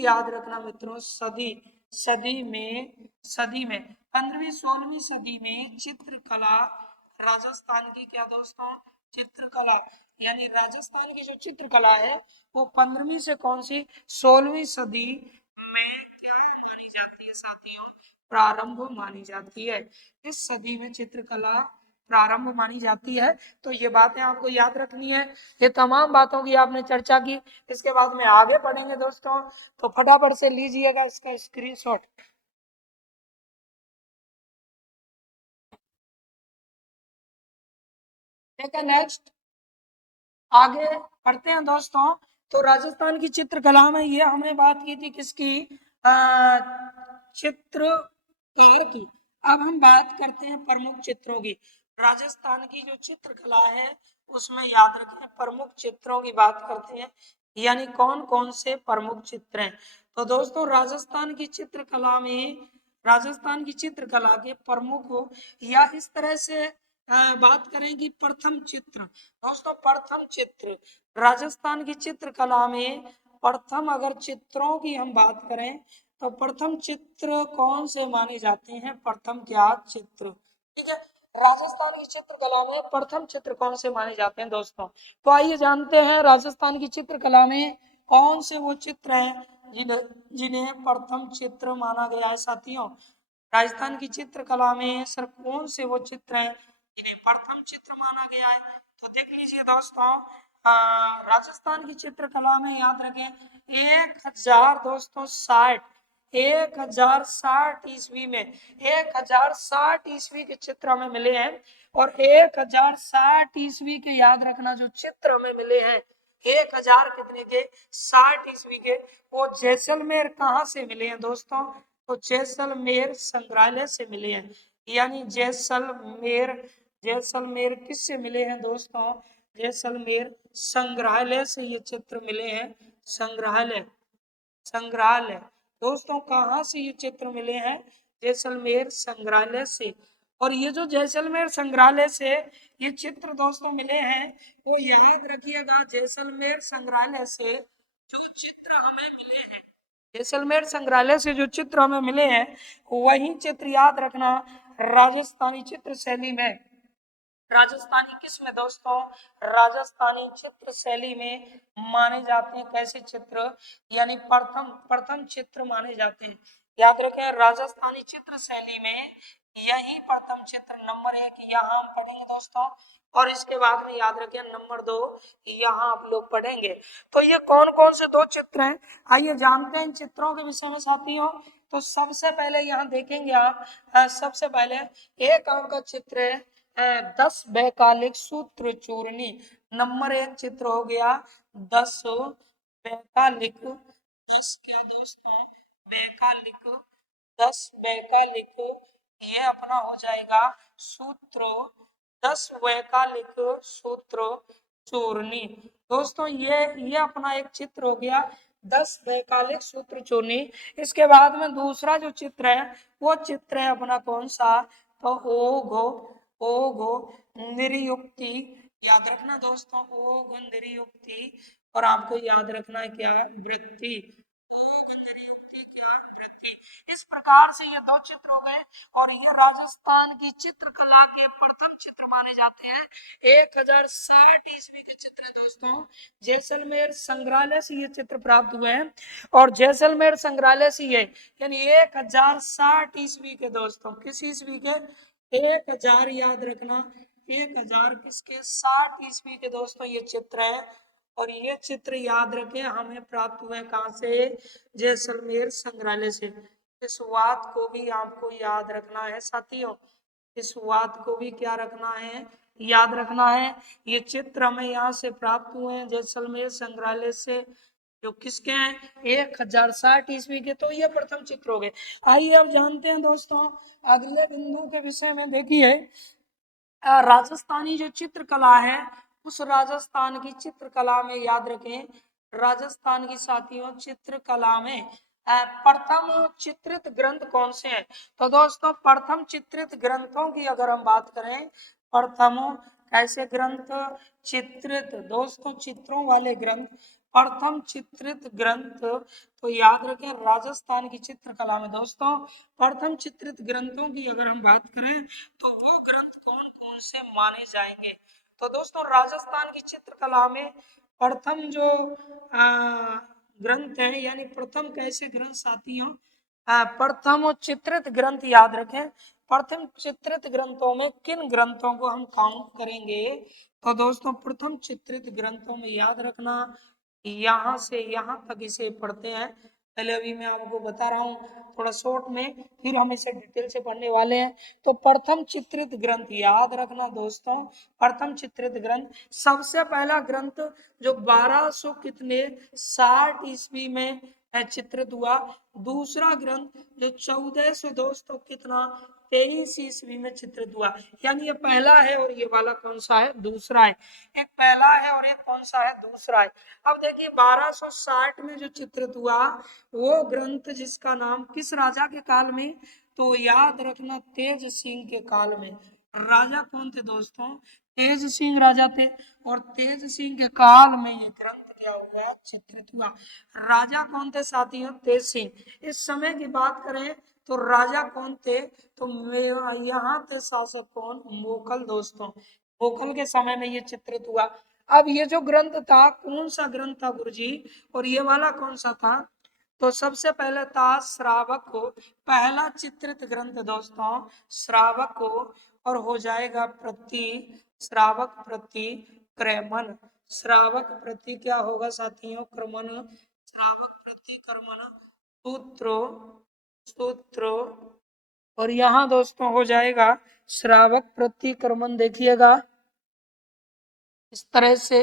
याद रखना मित्रों, सदी में 15वीं 16वीं सदी में चित्रकला राजस्थान की क्या दोस्तों? चित्रकला, यानी राजस्थान की जो चित्रकला है वो 15वीं से कौन सी 16वीं सदी में क्या मानी जाती है साथियों? प्रारंभ मानी जाती है। इस सदी में चित्रकला प्रारंभ मानी जाती है। तो ये बातें आपको याद रखनी है। ये तमाम बातों की आपने चर्चा की, इसके बाद में आगे पढ़ेंगे दोस्तों, तो फटाफट से लीजिएगा इसका स्क्रीनशॉट। ठीक है, नेक्स्ट आगे पढ़ते हैं दोस्तों। तो राजस्थान की चित्रकला में ये हमने बात की थी किसकी? चित्र की। अब हम बात करते हैं प्रमुख चित्रों की। राजस्थान की जो चित्रकला है उसमें याद रखें प्रमुख चित्रों की बात करते हैं, यानी कौन कौन से प्रमुख चित्र हैं। तो दोस्तों राजस्थान की चित्रकला के प्रमुख हो या इस तरह से बात करें कि प्रथम चित्र। दोस्तों प्रथम चित्र राजस्थान की चित्रकला में प्रथम अगर चित्रों की हम बात करें तो प्रथम चित्र कौन से माने जाते हैं, प्रथम क्या चित्र, ठीक है। राजस्थान की चित्रकला में प्रथम चित्र कौन से माने जाते हैं दोस्तों, तो आइए जानते हैं राजस्थान की चित्रकला में कौन से वो चित्र हैं जिन्हें जिन्हें प्रथम चित्र माना गया है साथियों। राजस्थान की चित्रकला में सर कौन से वो चित्र हैं जिन्हें प्रथम चित्र माना गया है। तो देख लीजिए दोस्तों राजस्थान की चित्रकला में याद रखें 1000 दोस्तों 60 1060 ईस्वी में 1060 ईस्वी के चित्र हमें मिले हैं। और 1060 ईस्वी के याद रखना जो चित्र हमें मिले हैं 1000 कितने के 60 ईस्वी के, वो जैसलमेर कहाँ से मिले हैं दोस्तों, तो जैसलमेर संग्रहालय से मिले हैं। यानी जैसलमेर जैसलमेर किससे मिले हैं दोस्तों, जैसलमेर संग्रहालय से ये चित्र मिले हैं। संग्रहालय संग्रहालय दोस्तों कहाँ से ये चित्र मिले हैं, जैसलमेर संग्रहालय से। और ये जो जैसलमेर संग्रहालय से ये चित्र दोस्तों मिले हैं, वो याद रखिएगा जैसलमेर संग्रहालय से जो चित्र हमें मिले हैं, जैसलमेर संग्रहालय से जो चित्र हमें मिले हैं वही चित्र याद रखना राजस्थानी चित्र शैली में। राजस्थानी किस में दोस्तों, राजस्थानी चित्र शैली में माने जाते हैं कैसे चित्र, यानी प्रथम प्रथम चित्र माने जाते हैं। याद रखें राजस्थानी चित्र शैली में यही प्रथम चित्र नंबर 1 यहाँ हम पढ़ेंगे दोस्तों, और इसके बाद में याद रखें नंबर 2 यहाँ आप लोग पढ़ेंगे। तो ये कौन कौन से दो चित्र हैं, आइए जानते हैं इन चित्रों के विषय में साथियों। तो सबसे पहले यहाँ देखेंगे आप सबसे पहले एक अंक का चित्र है 10 वैकालिक सूत्र चूर्णी। नंबर 1 चित्र हो गया 10 वैकालिक, 10 क्या दोस्तों वैकालिक, 10 वैकालिक, ये अपना हो जाएगा सूत्र 10 वैकालिक सूत्र चूर्णी। दोस्तों ये अपना एक चित्र हो गया 10 वैकालिक सूत्र चूर्णी। इसके बाद में दूसरा जो चित्र है वो चित्र है अपना कौन सा, तो ओघो निरयुक्ति। याद रखना दोस्तों ओघ निरयुक्ति, और आपको याद रखना है क्या वृत्ति, इस प्रकार से ये दो चित्र हो गए। और ये राजस्थान की चित्रकला के प्रथम चित्र माने जाते हैं। 1060 ईस्वी के चित्र है दोस्तों, जैसलमेर संग्रहालय से ये चित्र प्राप्त हुए हैं। और जैसलमेर संग्रहालय से ये यानी 1060 ईस्वी के दोस्तों, किस ईस्वी के 1000 याद रखना 1000 किसके 60 ईस्वी के दोस्तों ये चित्र है। और ये चित्र याद रखें हमें प्राप्त हुए कहाँ से, जैसलमेर संग्रहालय से। इस बात को भी आपको याद रखना है साथियों, इस बात को भी क्या रखना है, याद रखना है। ये चित्र हमें यहाँ से प्राप्त हुए हैं जैसलमेर संग्रहालय से, जो किसके हैं 1060 ईस्वी के। तो ये प्रथम चित्र हो गए। आइए अब जानते हैं दोस्तों अगले बिंदु के विषय में। देखिए राजस्थानी जो चित्रकला है उस राजस्थान की चित्रकला में याद रखें राजस्थान की साथियों चित्रकला में प्रथम चित्रित ग्रंथ कौन से हैं। तो दोस्तों प्रथम चित्रित ग्रंथों की अगर हम बात करें, प्रथम कैसे ग्रंथ चित्रित दोस्तों चित्रों वाले ग्रंथ, प्रथम चित्रित ग्रंथ तो याद रखें राजस्थान की चित्रकला में दोस्तों प्रथम चित्रित ग्रंथों की अगर हम बात करें तो वो ग्रंथ कौन कौन से माने जाएंगे। तो दोस्तों राजस्थान की चित्रकला में प्रथम जो ग्रंथ है यानी प्रथम कैसे ग्रंथ साथियों, प्रथम चित्रित ग्रंथ याद रखें। प्रथम चित्रित ग्रंथों में किन ग्रंथों को हम काउंट करेंगे, तो दोस्तों प्रथम चित्रित ग्रंथों में याद रखना यहाँ से यहाँ तक इसे पढ़ते हैं। पहले अभी मैं आपको बता रहा हूँ थोड़ा शॉर्ट में, फिर हम इसे डिटेल से पढ़ने वाले हैं। तो प्रथम चित्रित ग्रंथ याद रखना दोस्तों, प्रथम चित्रित ग्रंथ सबसे पहला ग्रंथ जो 1200 कितने 60 ईस्वी में चित्रित हुआ। दूसरा ग्रंथ जो 1400 दोस्तों कितना 23 ईस्वी में चित्रित हुआ। यानी ये पहला है और ये वाला कौन सा है, दूसरा है। एक पहला है और एक कौन सा है, दूसरा है। अब देखिए 1260 में जो चित्रित हुआ वो ग्रंथ जिसका नाम किस राजा के काल में, तो याद रखना तेज सिंह के काल में। राजा कौन थे दोस्तों, तेज सिंह राजा थे। और तेज सिंह के काल में ये ग्रंथ क्या हुआ, चित्रित हुआ। राजा कौन थे साथियों, तेज सिंह। इस समय की बात करें तो राजा कौन थे, तो यहाँ थे शासक कौन, मुगल दोस्तों। मुगल के समय में ये चित्रित हुआ। अब ये जो ग्रंथ था कौन सा ग्रंथ था गुरुजी, और ये वाला कौन सा था, तो सबसे पहले था श्रावक को, पहला चित्रित ग्रंथ दोस्तों श्रावक को। और हो जाएगा प्रति, श्रावक प्रति क्रमण। श्रावक प्रति क्या होगा साथियों, क्रमण। श्रावक प्रति क्रमण सूत्र, सूत्र। और यहाँ दोस्तों हो जाएगा श्रावक प्रति क्रमण। देखिएगा इस तरह से,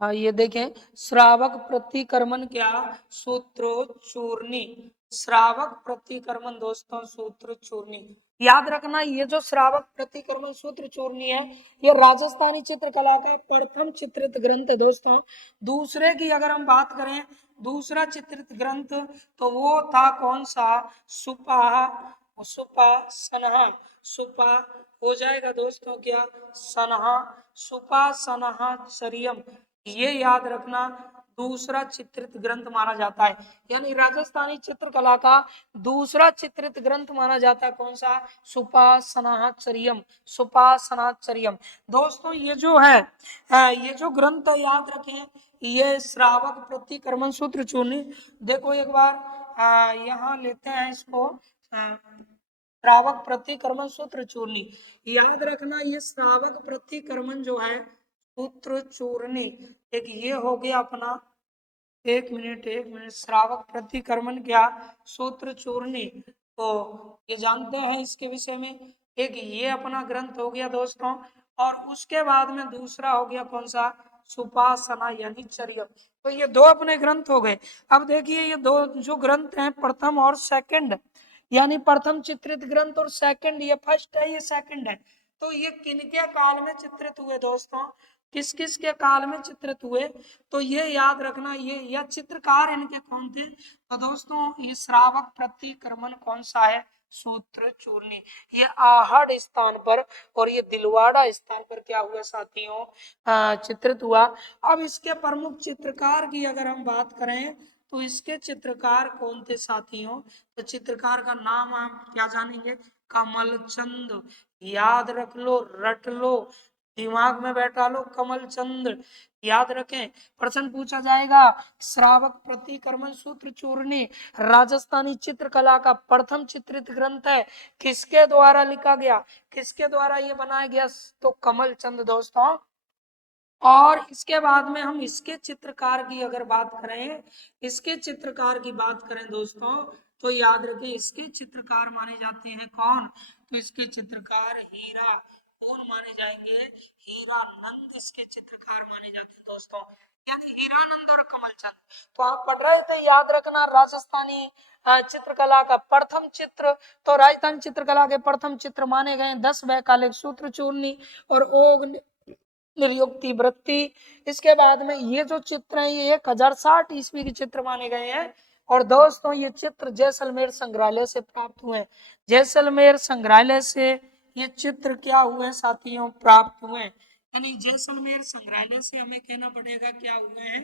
हाँ ये देखें, श्रावक प्रतिक्रमण क्या, सूत्र चूर्णी। श्रावक प्रतिक्रमण दोस्तों सूत्र चूर्णी। याद रखना ये जो श्रावक प्रतिक्रमण सूत्र चूर्णी है ये राजस्थानी चित्रकला का प्रथम चित्रित ग्रंथ है दोस्तों। दूसरे की अगर हम बात करें, दूसरा चित्रित ग्रंथ तो वो था कौन सा, सुपा, सुपा सनहा। सुपा हो जाएगा दोस्तों क्या, सनहा, सुपा सनहा चरियम। ये याद रखना दूसरा चित्रित ग्रंथ माना जाता है। यानी राजस्थानी चित्रकला का दूसरा चित्रित ग्रंथ माना जाता है कौन सा, सुपासनाचर्यम। सुपासनाचर्यम दोस्तों ये जो है ये जो ग्रंथ है याद रखें, ये श्रावक प्रतिक्रमण सूत्र चूर्णी। देखो एक बार यहाँ लेते हैं इसको, श्रावक प्रतिक्रमण सूत्र चूर्णी। याद रखना ये श्रावक प्रतिक्रमण जो है सूत्र चूर्णी, एक ये हो गया अपना, एक मिनट एक मिनट, श्रावक प्रतिक्रमण क्या, सूत्र चूर्णी। तो ये जानते हैं इसके विषय में। एक ये अपना ग्रंथ हो गया दोस्तों, और उसके बाद में दूसरा हो गया कौन सा, सुपासना यानी चर्यम। तो ये दो अपने ग्रंथ हो गए। अब देखिए ये दो जो ग्रंथ हैं प्रथम और सेकंड, यानी प्रथम चित्रित ग्रंथ और सेकंड, ये फर्स्ट है ये सेकंड है। तो ये किनके काल में चित्रित हुए दोस्तों, किस किस के काल में चित्रित हुए, तो ये याद रखना। ये या चित्रकार इनके कौन थे, तो दोस्तों ये श्रावक प्रतिक्रमण कौन सा है, सूत्र चूर्णी। ये आहड़ स्थान पर और ये दिलवाड़ा स्थान पर क्या हुआ साथियों, चित्रित हुआ। अब इसके प्रमुख चित्रकार की अगर हम बात करें तो इसके चित्रकार कौन थे साथियों, तो चित्रकार का नाम आप क्या जानेंगे, कमल चंद। याद रख लो, रट लो, दिमाग में बैठा लो, कमल चंद याद रखें। प्रश्न पूछा जाएगा, श्रावक प्रतिक्रमण सूत्र चूर्णी राजस्थानी चित्रकला का प्रथम चित्रित ग्रंथ है, किसके द्वारा लिखा गया, किसके द्वारा ये बनाया गया, तो कमल चंद दोस्तों। और इसके बाद में हम इसके चित्रकार की अगर बात करें, इसके चित्रकार की बात करें दोस्तों, तो याद रखें इसके चित्रकार माने जाते हैं कौन, तो इसके चित्रकार हीरा, कौन माने जाएंगे, हीरानंद इसके चित्रकार माने जाते हैं दोस्तों। यानी हीरानंद और कमलचंद। तो आप पढ़ रहे थे, याद रखना राजस्थानी चित्रकला का प्रथम चित्र, तो राजस्थानी चित्रकला के प्रथम चित्र माने गए 10 वैकालिक सूत्र चूर्णी और ओग निर्युक्ति वृत्ति। इसके बाद में ये जो चित्र है ये 1060 ईस्वी के चित्र माने गए हैं। और दोस्तों ये चित्र जैसलमेर संग्रहालय से प्राप्त हुए हैं। जैसलमेर संग्रहालय से ये चित्र क्या हुए साथियों, प्राप्त हुए। यानी जैसलमेर संग्रहालय से हमें कहना पड़ेगा क्या हुए हैं,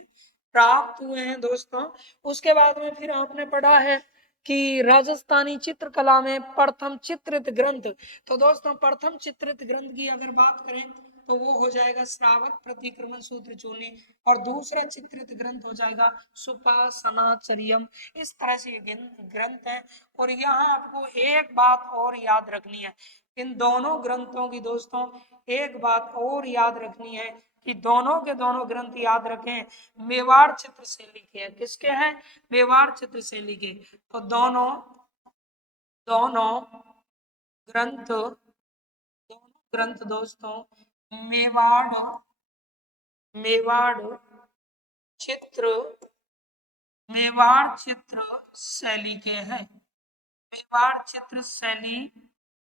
प्राप्त हुए हैं दोस्तों। उसके बाद में फिर आपने पढ़ा है कि राजस्थानी चित्रकला में प्रथम चित्रित ग्रंथ, तो दोस्तों प्रथम चित्रित ग्रंथ की अगर बात करें तो वो हो जाएगा श्रावक प्रतिक्रमण सूत्र चूर्णी। और दूसरा चित्रित ग्रंथ हो जाएगा सुपासनाचर्यम। इस तरह से ये ग्रंथ है। और यहाँ आपको एक बात और याद रखनी है, इन दोनों ग्रंथों की दोस्तों एक बात और याद रखनी है कि दोनों के दोनों ग्रंथ याद रखें मेवाड़ चित्र से लिखे हैं। किसके हैं, मेवाड़ चित्र से लिखे। तो दोनों दोनों ग्रंथ, दोनों ग्रंथ दोस्तों मेवाड़, मेवाड़ चित्र मेवाड़ चित्र शैली के हैं, मेवाड़ चित्र शैली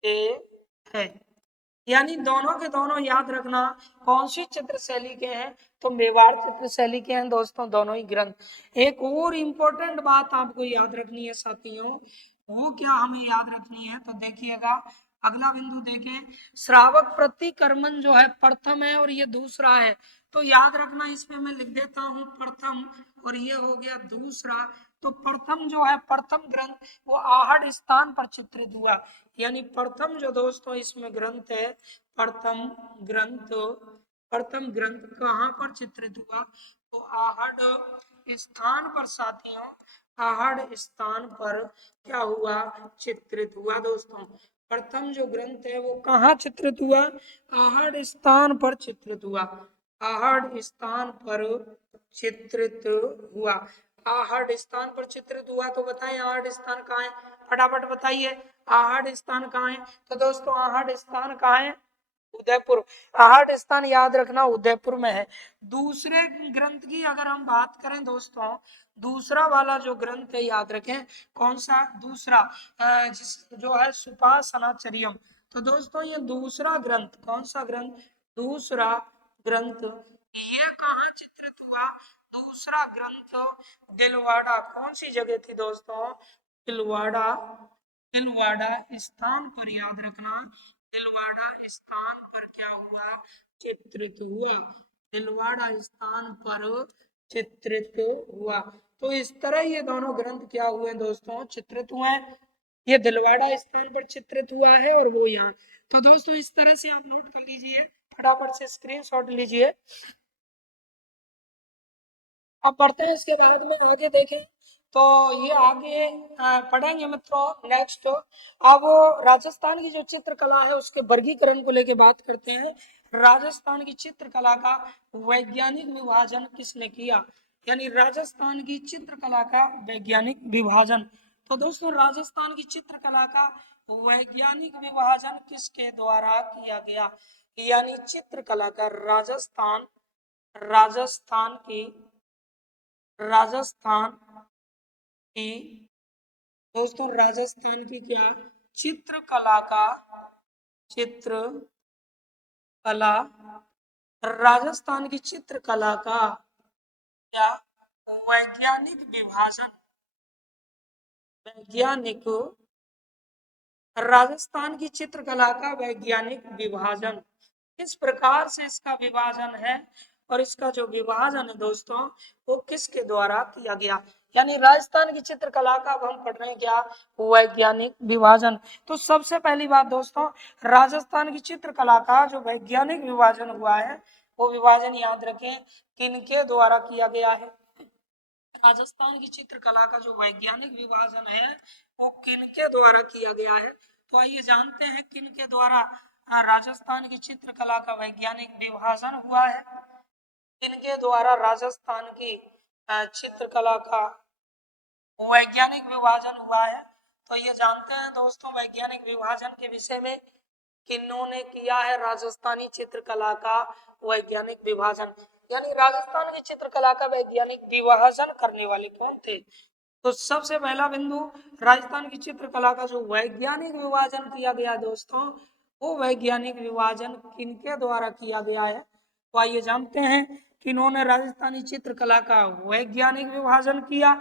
के है। यानी दोनों के दोनों याद रखना कौन सी चित्र शैली के हैं, तो मेवाड़ चित्र शैली के हैं दोस्तों दोनों ही ग्रंथ। एक और इम्पोर्टेंट बात आपको याद रखनी है साथियों, वो क्या हमें याद रखनी है, तो देखिएगा अगला बिंदु देखें, श्रावक प्रतिकर्मण जो है प्रथम है और ये दूसरा है, तो याद रखना इसमें मैं लिख देता हूं प्रथम और ये हो गया दूसरा। तो प्रथम जो है प्रथम ग्रंथ वो आहड़ स्थान पर चित्रित हुआ, यानी प्रथम जो दोस्तों इसमें ग्रंथ है, प्रथम ग्रंथ, प्रथम ग्रंथ कहाँ पर चित्रित हुआ, तो आहड़ स्थान पर साथियों, आहड़ स्थान पर क्या हुआ, चित्रित हुआ दोस्तों। प्रथम जो ग्रंथ है वो कहाँ चित्रित हुआ, आहड़ स्थान पर चित्रित हुआ, आहड़ स्थान पर चित्रित हुआ। आहड़ स्थान पर चित्रित हुआ तो बताएं आहड़ स्थान कहाँ है, फटाफट बताइए आहड़ स्थान कहाँ है, तो दोस्तों आहड़ स्थान कहाँ है, उदयपुर। आहड़ स्थान याद रखना उदयपुर में है। दूसरे ग्रंथ की अगर हम बात करें दोस्तों, दूसरा वाला जो ग्रंथ है याद रखें कौन सा, दूसरा जिस जो है सुपासनाचर्यम, तो दोस्तों ये दूसरा ग्रंथ, कौन सा ग्रंथ, दूसरा ग्रंथ, ये कहाँ चित्रित हुआ, दूसरा ग्रंथ दिलवाड़ा, कौन सी जगह थी दोस्तों, दिलवाड़ा, दिलवाड़ा स्थान पर याद रखना, दिलवाड़ा स्थान पर क्या हुआ, चित्रित हुआ, दिलवाड़ा स्थान पर चित्रित हुआ। तो इस तरह ये दोनों ग्रंथ क्या हुए दोस्तों, चित्रित हुए हैं। ये दिलवाड़ा स्थान पर चित्रित हुआ है और वो यहाँ। तो दोस्तों इस तरह से आप नोट कर लीजिए, फटाफट से स्क्रीनशॉट लीजिए। अब बढ़ते हैं इसके बाद में आगे देखें, तो ये आगे पढ़ेंगे मित्रों नेक्स्ट। अब वो राजस्थान की जो चित्रकला है उसके वर्गीकरण को लेके बात करते हैं। राजस्थान की चित्रकला का वैज्ञानिक विभाजन किसने किया, यानी राजस्थान की चित्रकला का वैज्ञानिक विभाजन। तो दोस्तों राजस्थान की चित्रकला का वैज्ञानिक विभाजन किसके द्वारा किया गया, यानी चित्रकला का राजस्थान, राजस्थान की, राजस्थान की, दोस्तों राजस्थान की क्या चित्रकला का, चित्रकला, राजस्थान की चित्रकला का क्या वैज्ञानिक विभाजन, वैज्ञानिक, राजस्थान की चित्रकला का वैज्ञानिक विभाजन, किस प्रकार से इसका विभाजन है और इसका जो विभाजन है दोस्तों वो किसके द्वारा किया गया, यानी राजस्थान की चित्रकला का अब हम पढ़ रहे हैं क्या, वैज्ञानिक विभाजन। तो सबसे पहली बात दोस्तों, राजस्थान की चित्रकला का जो वैज्ञानिक विभाजन हुआ है वो विभाजन याद रखें किनके द्वारा किया गया है, राजस्थान की चित्रकला का जो वैज्ञानिक विभाजन है वो किनके द्वारा किया गया है। तो आइए जानते हैं किनके द्वारा राजस्थान की चित्रकला का वैज्ञानिक विभाजन हुआ है, किनके द्वारा राजस्थान की चित्रकला का वैज्ञानिक विभाजन हुआ है। तो ये जानते हैं दोस्तों वैज्ञानिक विभाजन के विषय में किन्होंने किया है राजस्थानी चित्रकला का वैज्ञानिक विभाजन, यानी राजस्थान की चित्रकला का वैज्ञानिक विभाजन करने वाले कौन थे। तो सबसे पहला बिंदु, राजस्थान की चित्रकला का जो वैज्ञानिक विभाजन किया गया दोस्तों वो वैज्ञानिक विभाजन किनके द्वारा किया गया है, तो आइए जानते हैं कि इन्होंने राजस्थानी चित्रकला का वैज्ञानिक विभाजन किया।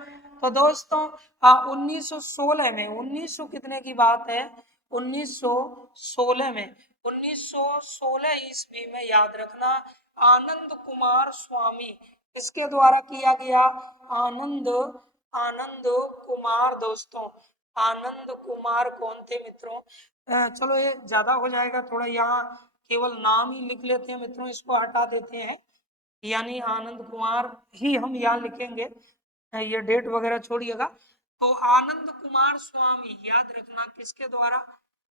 तो दोस्तों 1916 में, 1900 कितने की बात है, 1916 में, 1916 ईस्वी में याद रखना आनंद कुमार स्वामी, इसके द्वारा किया गया, आनंद, आनंद कुमार दोस्तों, आनंद कुमार कौन थे मित्रों, चलो ये ज्यादा हो जाएगा थोड़ा, यहाँ केवल नाम ही लिख लेते हैं मित्रों, इसको हटा देते हैं, यानी आनंद कुमार ही हम यहाँ लिखेंगे, ये डेट वगैरह छोड़िएगा। तो आनंद कुमार स्वामी याद रखना किसके द्वारा,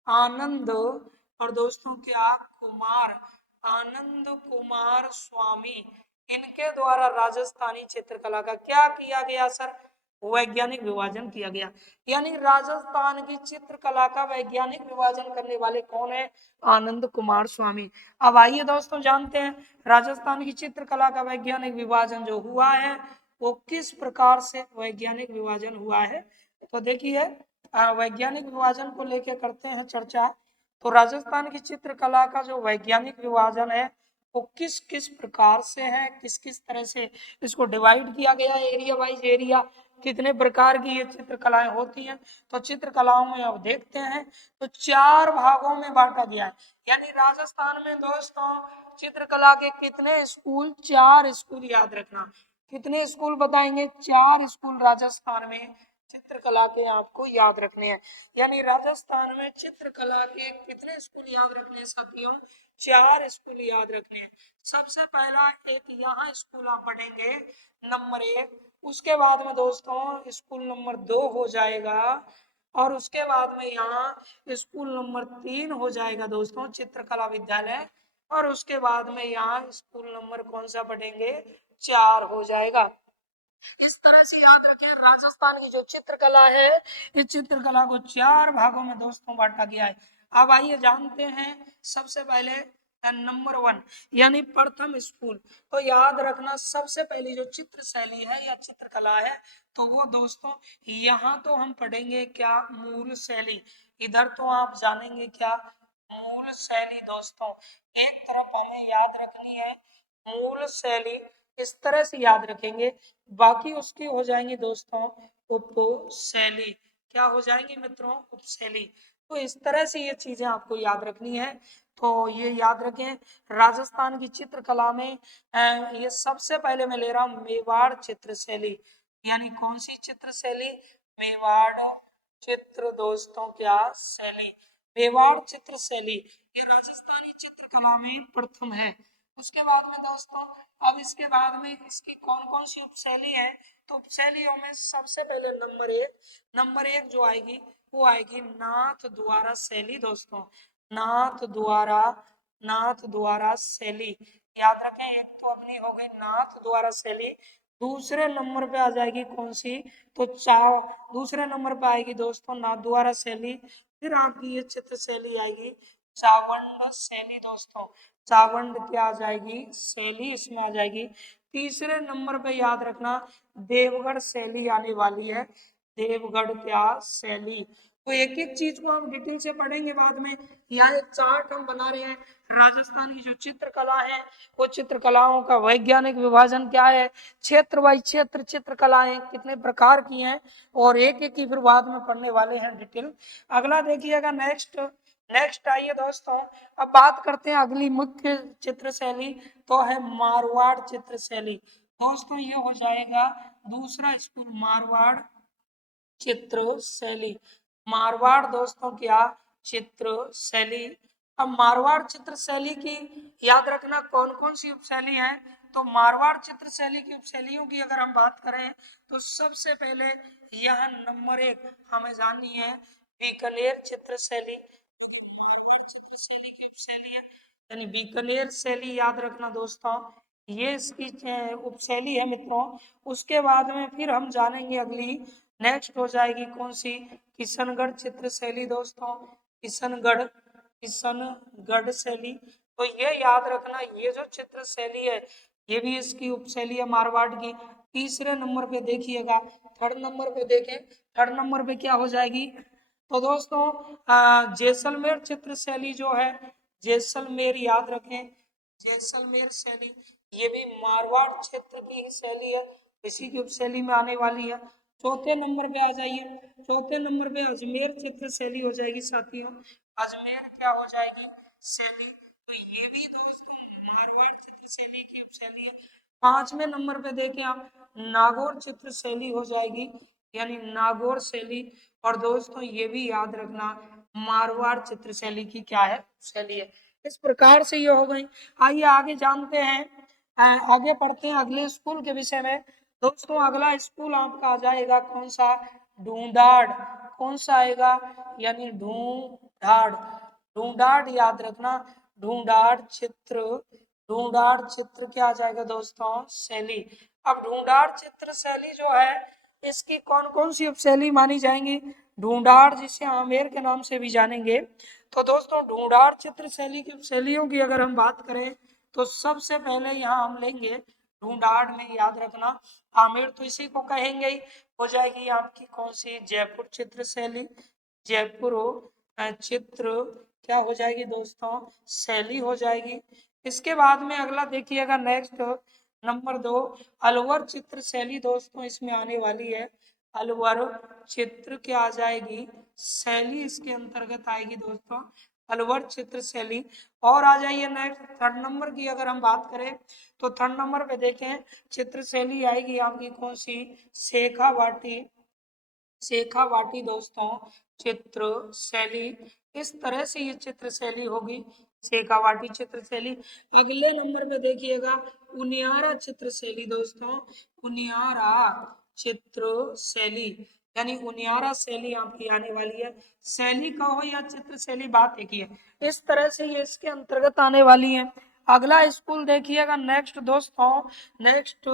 आनंद और दोस्तों क्या कुमार, आनंद कुमार स्वामी, इनके द्वारा राजस्थानी चित्रकला का क्या किया गया सर, वैज्ञानिक विभाजन किया गया, यानी राजस्थान की चित्रकला का वैज्ञानिक विभाजन करने वाले कौन है, आनंद कुमार स्वामी। अब आइए दोस्तों जानते हैं राजस्थान की चित्रकला का वैज्ञानिक विभाजन जो हुआ है वो किस प्रकार से वैज्ञानिक विभाजन हुआ है। तो देखिए वैज्ञानिक विभाजन को लेकर करते हैं चर्चा। तो राजस्थान की चित्रकला का जो वैज्ञानिक विभाजन है वो किस किस प्रकार से है, किस किस तरह से इसको डिवाइड किया गया है, एरिया वाइज एरिया, कितने प्रकार की ये चित्रकलाएं होती हैं। तो चित्रकलाओं में अब देखते हैं तो 4 भागों में बांटा गया है। यानी राजस्थान में दोस्तों चित्रकला के कितने स्कूल, 4 स्कूल, याद रखना। कितने स्कूल बताएंगे? 4 स्कूल राजस्थान में चित्रकला के आपको याद रखने हैं। यानी राजस्थान में चित्रकला के कितने स्कूल याद रखने हैं साथियों? 4 स्कूल याद रखने हैं। सबसे पहला एक यहाँ स्कूल आप पढ़ेंगे नंबर 1, उसके बाद में दोस्तों स्कूल नंबर 2 हो जाएगा, और उसके बाद में यहाँ स्कूल नंबर 3 हो जाएगा दोस्तों चित्रकला विद्यालय, और उसके बाद में यहाँ स्कूल नंबर कौन सा पढ़ेंगे? 4 हो जाएगा। इस तरह से याद रखें राजस्थान की जो चित्रकला है इस चित्रकला को 4 भागों में दोस्तों बांटा गया है। अब आइए जानते हैं सबसे पहले नंबर 1 यानी प्रथम स्कूल। तो याद रखना सबसे पहली जो चित्र शैली है या चित्रकला है तो वो दोस्तों यहाँ तो हम पढ़ेंगे क्या? मूल शैली। इधर तो आप जानेंगे क्या? मूल शैली। दोस्तों एक तरफ हमें याद रखनी है मूल शैली, इस तरह से याद रखेंगे, बाकी उसकी हो जाएंगी दोस्तों उपशैली। क्या हो जाएंगी मित्रों? उपशैली। तो इस तरह से ये चीजें आपको याद रखनी है। तो ये याद रखें राजस्थान की चित्रकला में ये सबसे पहले मैं ले रहा हूँ मेवाड़ चित्र शैली। यानी कौन सी चित्र शैली? मेवाड़ चित्र दोस्तों क्या शैली? मेवाड़ चित्र शैली ये राजस्थानी चित्रकला में प्रथम है। उसके बाद में दोस्तों अब इसके बाद में इसकी कौन कौन सी उपशैली है? तो उपशैलियों में सबसे पहले नंबर एक जो आएगी वो आएगी नाथ द्वारा शैली। दोस्तों नाथ द्वारा शैली याद रखें। एक तो अपनी हो गई नाथ द्वारा शैली, दूसरे नंबर पे आ जाएगी कौन सी? तो दूसरे नंबर पे आएगी दोस्तों नाथ द्वारा शैली। फिर आपकी ये चित्र शैली आएगी चावंड शैली। दोस्तों चावंड क्या आ जाएगी? शैली इसमें आ जाएगी। तीसरे नंबर पे याद रखना देवगढ़ शैली आने वाली है। देवगढ़ क्या शैली? तो एक एक चीज को हम डिटेल से पढ़ेंगे बाद में। यहाँ एक चार्ट हम बना रहे हैं राजस्थान की जो चित्रकला है वो चित्रकलाओं का वैज्ञानिक विभाजन क्या है, क्षेत्र बाई क्षेत्र चित्रकलाएं कितने प्रकार की हैं, और एक एक की फिर बाद में पढ़ने वाले हैं डिटेल। अगला देखिएगा नेक्स्ट आइए दोस्तों अब बात करते हैं अगली मुख्य चित्र शैली, तो है मारवाड़ चित्र शैली। दोस्तों ये हो जाएगा दूसरा स्कूल मारवाड़ चित्र शैली। मारवाड़ दोस्तों क्या चित्र शैली। अब मारवाड़ चित्र शैली की याद रखना कौन कौन सी उपशैली है। तो मारवाड़ चित्र शैली की उपशैलियों की अगर हम बात करें तो सबसे पहले यह नंबर 1 हमें जाननी है बीकानेर चित्र शैली। चित्र शैली की उपशैली है यानी बीकानेर शैली याद रखना दोस्तों, ये इसकी उपशैली है मित्रों। उसके बाद में फिर हम जानेंगे अगली नेक्स्ट हो जाएगी कौन सी? किशनगढ़ चित्र शैली। दोस्तों किशनगढ़ शैली। तो ये याद रखना ये जो चित्र शैली है ये भी इसकी उपशैली है मारवाड़ की। तीसरे नंबर पे देखिएगा, थर्ड नंबर पे देखें, थर्ड नंबर पे क्या हो जाएगी? तो दोस्तों जैसलमेर चित्र शैली जो है जैसलमेर याद रखें, जैसलमेर शैली ये भी मारवाड़ क्षेत्र की ही शैली है, इसी की उपशैली में आने वाली है। चौथे नंबर पे आ जाइए, चौथे नंबर पे अजमेर चित्र शैली हो जाएगी साथियों। अजमेर क्या हो जाएगी? शैली। तो ये भी दोस्तों मारवाड़ चित्र शैली की उपशैली है। पांचवें नंबर पे देखें आप नागौर चित्र शैली हो जाएगी यानी नागौर शैली। और दोस्तों ये भी याद रखना मारवाड़ चित्र शैली की क्या है? शैली है। इस प्रकार से ये हो गई। आइए आगे जानते हैं, आगे पढ़ते हैं अगले स्कूल के विषय में। दोस्तों अगला स्कूल आपका आ जाएगा कौन सा? ढूंढाड़। कौन सा आएगा? यानी ढूंढाड़। ढूंढाड़ याद रखना ढूंढाड़ चित्र क्या आ जाएगा दोस्तों? शैली। अब ढूंढाड़ चित्र शैली जो है इसकी कौन कौन सी उपशैली मानी जाएंगी? ढूंढाड़ जिसे आमेर के नाम से भी जानेंगे। तो दोस्तों ढूंढाड़ चित्र शैली की उपशैलियों की अगर हम बात करें तो सबसे पहले यहाँ हम लेंगे ढूंढाड़ में याद रखना आमेर तो इसी को कहेंगे ही। हो जाएगी आपकी कौन सी, जयपुर चित्र शैली, जयपुर चित्र क्या हो जाएगी दोस्तों, शैली हो जाएगी। इसके बाद में अगला देखिएगा नेक्स्ट नंबर 2, अलवर चित्र शैली दोस्तों इसमें आने वाली है। अलवर चित्र क्या आ जाएगी, शैली इसके अंतर्गत आएगी दोस्तों, अलवर चित्र शैली। और आ जाइए नेक्स्ट थर्ड नंबर की अगर हम बात करें तो थर्ड नंबर पे देखें चित्र शैली आएगी आपकी कौन सी, शेखावाटी, शेखावाटी दोस्तों चित्र शैली। इस तरह से ये चित्र शैली होगी, शेखावाटी चित्र शैली। अगले नंबर पे देखिएगा उनियारा चित्र शैली दोस्तों, उनियारा चित्र शैली, यानी उनियारा शैली आपकी आने वाली है। शैली कहो या चित्र शैली बात एक ही है। इस तरह से ये इसके अंतर्गत आने वाली है। अगला स्कूल देखिएगा नेक्स्ट दोस्तों, नेक्स्ट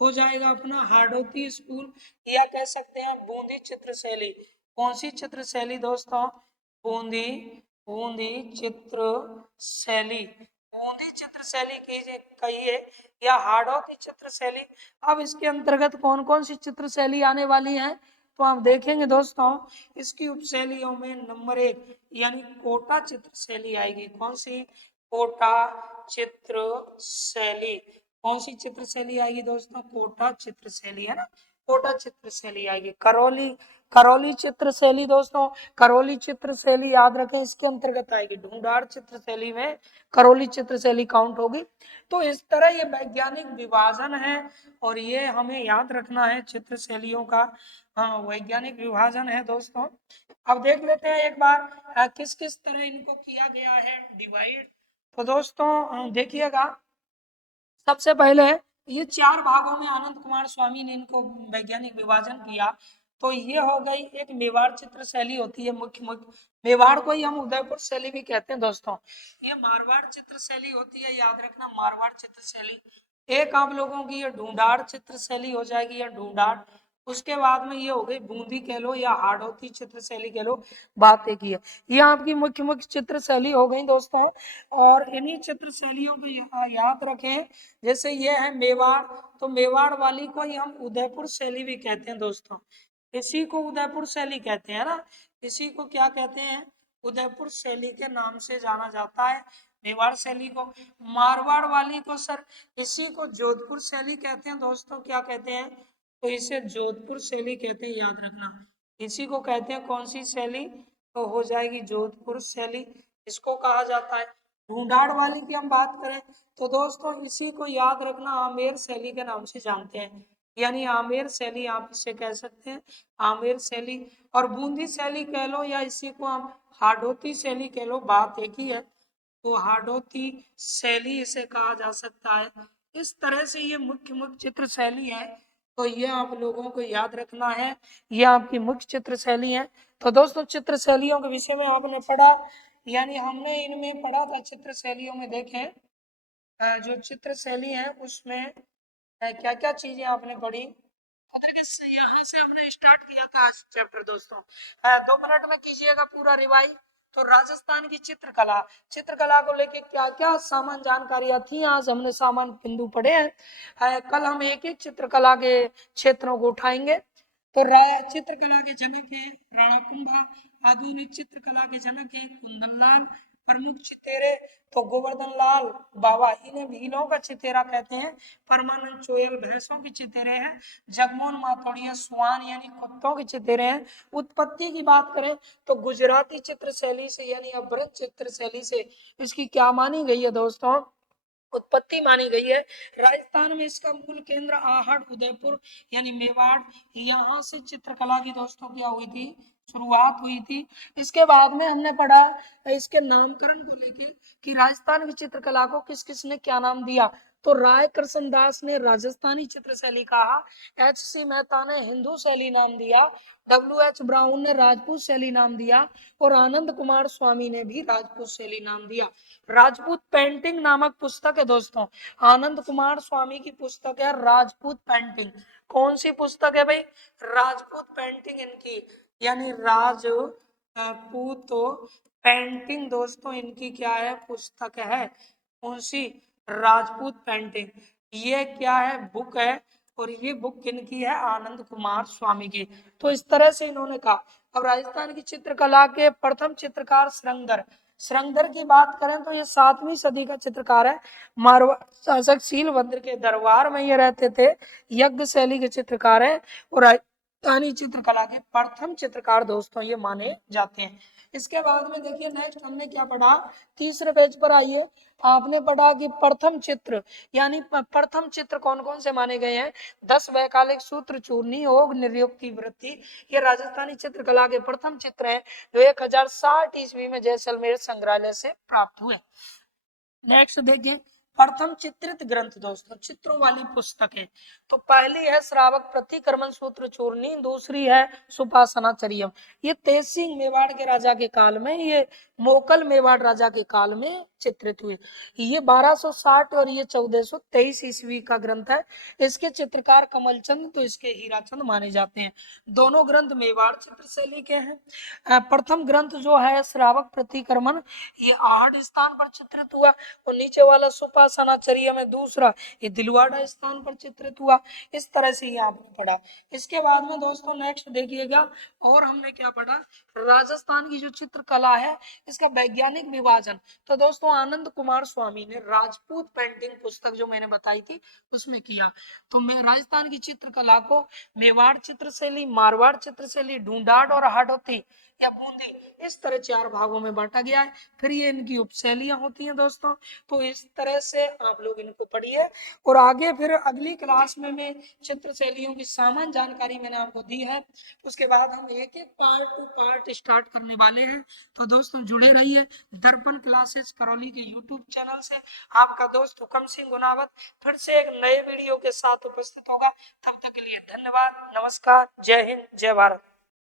हो जाएगा अपना हाड़ौती स्कूल, या कह सकते हैं बूंदी चित्र शैली। कौन सी चित्र शैली दोस्तों, बूंदी, बूंदी चित्र शैली, बूंदी चित्र शैली कहिए या हाड़ौती चित्र शैली। अब इसके अंतर्गत कौन कौन सी चित्र शैली आने वाली है तो आप देखेंगे दोस्तों, इसकी उपशैलियों में नंबर 1 यानी कोटा चित्र शैली आएगी। कौन सी, कोटा चित्र शैली। कौन सी चित्र शैली आएगी दोस्तों, कोटा चित्र शैली है ना, कोटा चित्र शैली आएगी। करौली, करौली चित्र शैली दोस्तों, करौली चित्र शैली याद रखें इसके अंतर्गत आएगी। ढूंढाड़ चित्र शैली में करौली चित्र शैली काउंट होगी। तो इस तरह ये वैज्ञानिक विभाजन है और ये हमें याद रखना है चित्र शैलियों का, हाँ वैज्ञानिक विभाजन है दोस्तों। अब देख लेते हैं एक बार किस किस तरह इनको किया गया है डिवाइड। तो दोस्तों देखिएगा सबसे पहले ये 4 भागों में आनंद कुमार स्वामी ने इनको वैज्ञानिक विभाजन किया। तो ये हो गई एक मेवाड़ चित्र शैली होती है, मुख्य मुख्य मेवाड़ को ही हम उदयपुर शैली भी कहते हैं दोस्तों। ये मारवाड़ चित्र शैली होती है, याद रखना मारवाड़ चित्र शैली। एक आप लोगों की ये ढूंढाड़ चित्र शैली हो जाएगी या ढूंढाड़। उसके बाद में ये हो गई बूंदी कह लो या हाड़ौती चित्र शैली कह लो, बात एक ही है। ये आपकी मुख्य मुख्य चित्र शैली हो गई दोस्तों। और इन्हीं चित्र शैलियों को याद रखें। जैसे ये है मेवाड़, तो मेवाड़ वाली को ही हम उदयपुर शैली भी कहते हैं दोस्तों। इसी को उदयपुर शैली कहते हैं ना, इसी को क्या कहते हैं, उदयपुर शैली के नाम से जाना जाता है मेवाड़ शैली को। मारवाड़ वाली को सर इसी को जोधपुर शैली कहते हैं दोस्तों। क्या कहते हैं, तो इसे जोधपुर शैली कहते हैं, याद रखना। इसी को कहते हैं कौन सी शैली, तो हो जाएगी जोधपुर शैली, इसको कहा जाता है। ढूंढाड़ वाली की हम बात करें तो दोस्तों इसी को याद रखना आमेर शैली के नाम से जानते हैं, यानी आमेर शैली आप इसे कह सकते हैं, आमेर शैली। और बूंदी शैली कह लो या इसी को हम हाड़ौती शैली कह लो, बात एक ही है। तो हाड़ौती शैली इसे कहा जा सकता है। इस तरह से ये मुख्य मुख्य चित्र शैली है। तो ये आप लोगों को याद रखना है, ये आपकी मुख्य चित्र शैली है। तो दोस्तों चित्र शैलियों के विषय में आपने पढ़ा, यानी हमने इनमें पढ़ा था चित्र शैलियों में। देखें जो चित्र शैली है उसमें क्या क्या चीजें आपने पढ़ी। यहाँ से हमने स्टार्ट किया था आज चैप्टर दोस्तों। 2 मिनट में कीजिएगा पूरा रिवाइज। तो राजस्थान की चित्रकला, चित्रकला को लेके क्या क्या सामान्य जानकारियां थी आज हमने सामान्य बिंदु पढ़े हैं। कल हम एक एक चित्रकला के क्षेत्रों को उठाएंगे। तो चित्रकला के जनक है राणा कुंभा, आधुनिक चित्रकला के जनक है कुंदन, प्रमुख चितेरे तो गोवर्धन लाल बाबा, इन्हें भीलों का चितेरा कहते हैं। परमानंद चोयल भैंसों के चितेरे हैं। जगमोहन माथोड़िया स्वान यानी कुत्तों के चितेरे हैं। उत्पत्ति की बात करें तो गुजराती चित्र शैली से यानी अभ्रक चित्र शैली से इसकी क्या मानी गई है दोस्तों, उत्पत्ति मानी गई है। राजस्थान में इसका मूल केंद्र आहड़ उदयपुर यानी मेवाड़, यहाँ से चित्रकला की दोस्तों क्या हुई थी, शुरुआत हुई थी। इसके बाद में हमने पढ़ा इसके नामकरण को लेके कि राजस्थान की चित्रकला को किस किस ने क्या नाम दिया। तो राय कृष्णदास ने राजस्थानी चित्र शैली कहा, H.C. मेहता ने हिंदू शैली नाम दिया, W.H. ब्राउन ने राजपूत शैली नाम दिया और आनंद कुमार स्वामी ने भी राजपूत शैली नाम दिया। राजपूत पेंटिंग नामक पुस्तक है दोस्तों, आनंद कुमार स्वामी की पुस्तक है राजपूत पेंटिंग। कौन सी पुस्तक है भाई, राजपूत पेंटिंग इनकी, यानी राजपूत पेंटिंग दोस्तों इनकी क्या है, पुस्तक है। कौन सी, राजपूत पेंटिंग। ये क्या है, बुक है और ये बुक किनकी है? आनंद कुमार स्वामी की। तो इस तरह से इन्होंने कहा। अब राजस्थान की चित्रकला के प्रथम चित्रकार श्रृंगधर। श्रृंगधर की बात करें तो ये 7वीं सदी का चित्रकार है। मारवाड़ शासक शीलभद्र के दरबार में ये रहते थे। यज्ञ शैली के चित्रकार हैं और राजस्थानी चित्रकला के प्रथम चित्रकार दोस्तों ये माने जाते हैं। इसके बाद में देखिए नेक्स्ट हमने क्या पढ़ा, तीसरे पेज पर आइए। आपने पढ़ा कि प्रथम चित्र, यानी प्रथम चित्र कौन कौन से माने गए हैं? 10 वैकालिक सूत्र, चूर्णी, योग, निर्युक्ति, वृत्ति, ये राजस्थानी चित्रकला के प्रथम चित्र हैं जो 1060 ईस्वी में जैसलमेर संग्रहालय से प्राप्त हुए। नेक्स्ट देखें, प्रथम चित्रित ग्रंथ दोस्तों, चित्रों वाली पुस्तकें। तो पहली है श्रावक प्रतिक्रमण सूत्र चूर्णी, दूसरी है सुपासनाचर्यम। ये तेज सिंह मेवाड़ के राजा के काल में, ये मोकल मेवाड़ राजा के काल में चित्रित हुए। ये 1260 और ये 1423 ईस्वी का ग्रंथ है। इसके चित्रकार कमलचंद, तो इसके हीराचंद माने जाते हैं। दोनों ग्रंथ मेवाड़ चित्र शैली के हैं। प्रथम ग्रंथ जो है श्रावक प्रतिक्रमण, ये आहट स्थान पर चित्रित हुआ, और नीचे वाला सुपासनाचर्य में दूसरा ये दिलवाड़ा स्थान पर चित्रित हुआ। इस तरह से ये आपने पढ़ा। इसके बाद में दोस्तों नेक्स्ट देखिएगा, और हमने क्या पढ़ा, राजस्थान की जो चित्रकला है इसका वैज्ञानिक विभाजन। तो दोस्तों आनंद कुमार स्वामी ने राजपूत पेंटिंग पुस्तक जो मैंने बताई थी उसमें किया। तो मैं राजस्थान की चित्रकला को मेवाड़ चित्रशैली, मारवाड़ चित्रशैली, ढूंढाड़ और हाड़ौती या बूंदी, इस तरह 4 भागों में बांटा गया है। फिर ये इनकी उपशैलियां होती हैं दोस्तों। तो इस तरह से आप लोग इनको पढ़िए, और आगे फिर अगली क्लास में मैं चित्र शैलियों की सामान्य जानकारी मैंने आपको दी है। उसके बाद हम एक एक पार्ट टू पार्ट स्टार्ट करने वाले हैं। तो दोस्तों जुड़े रहिए दर्पण क्लासेस करौली के यूट्यूब चैनल से। आपका दोस्त हुकम सिंह गुनावत फिर से एक नए वीडियो के साथ उपस्थित होगा। तब तक के लिए धन्यवाद, नमस्कार, जय हिंद, जय भारत।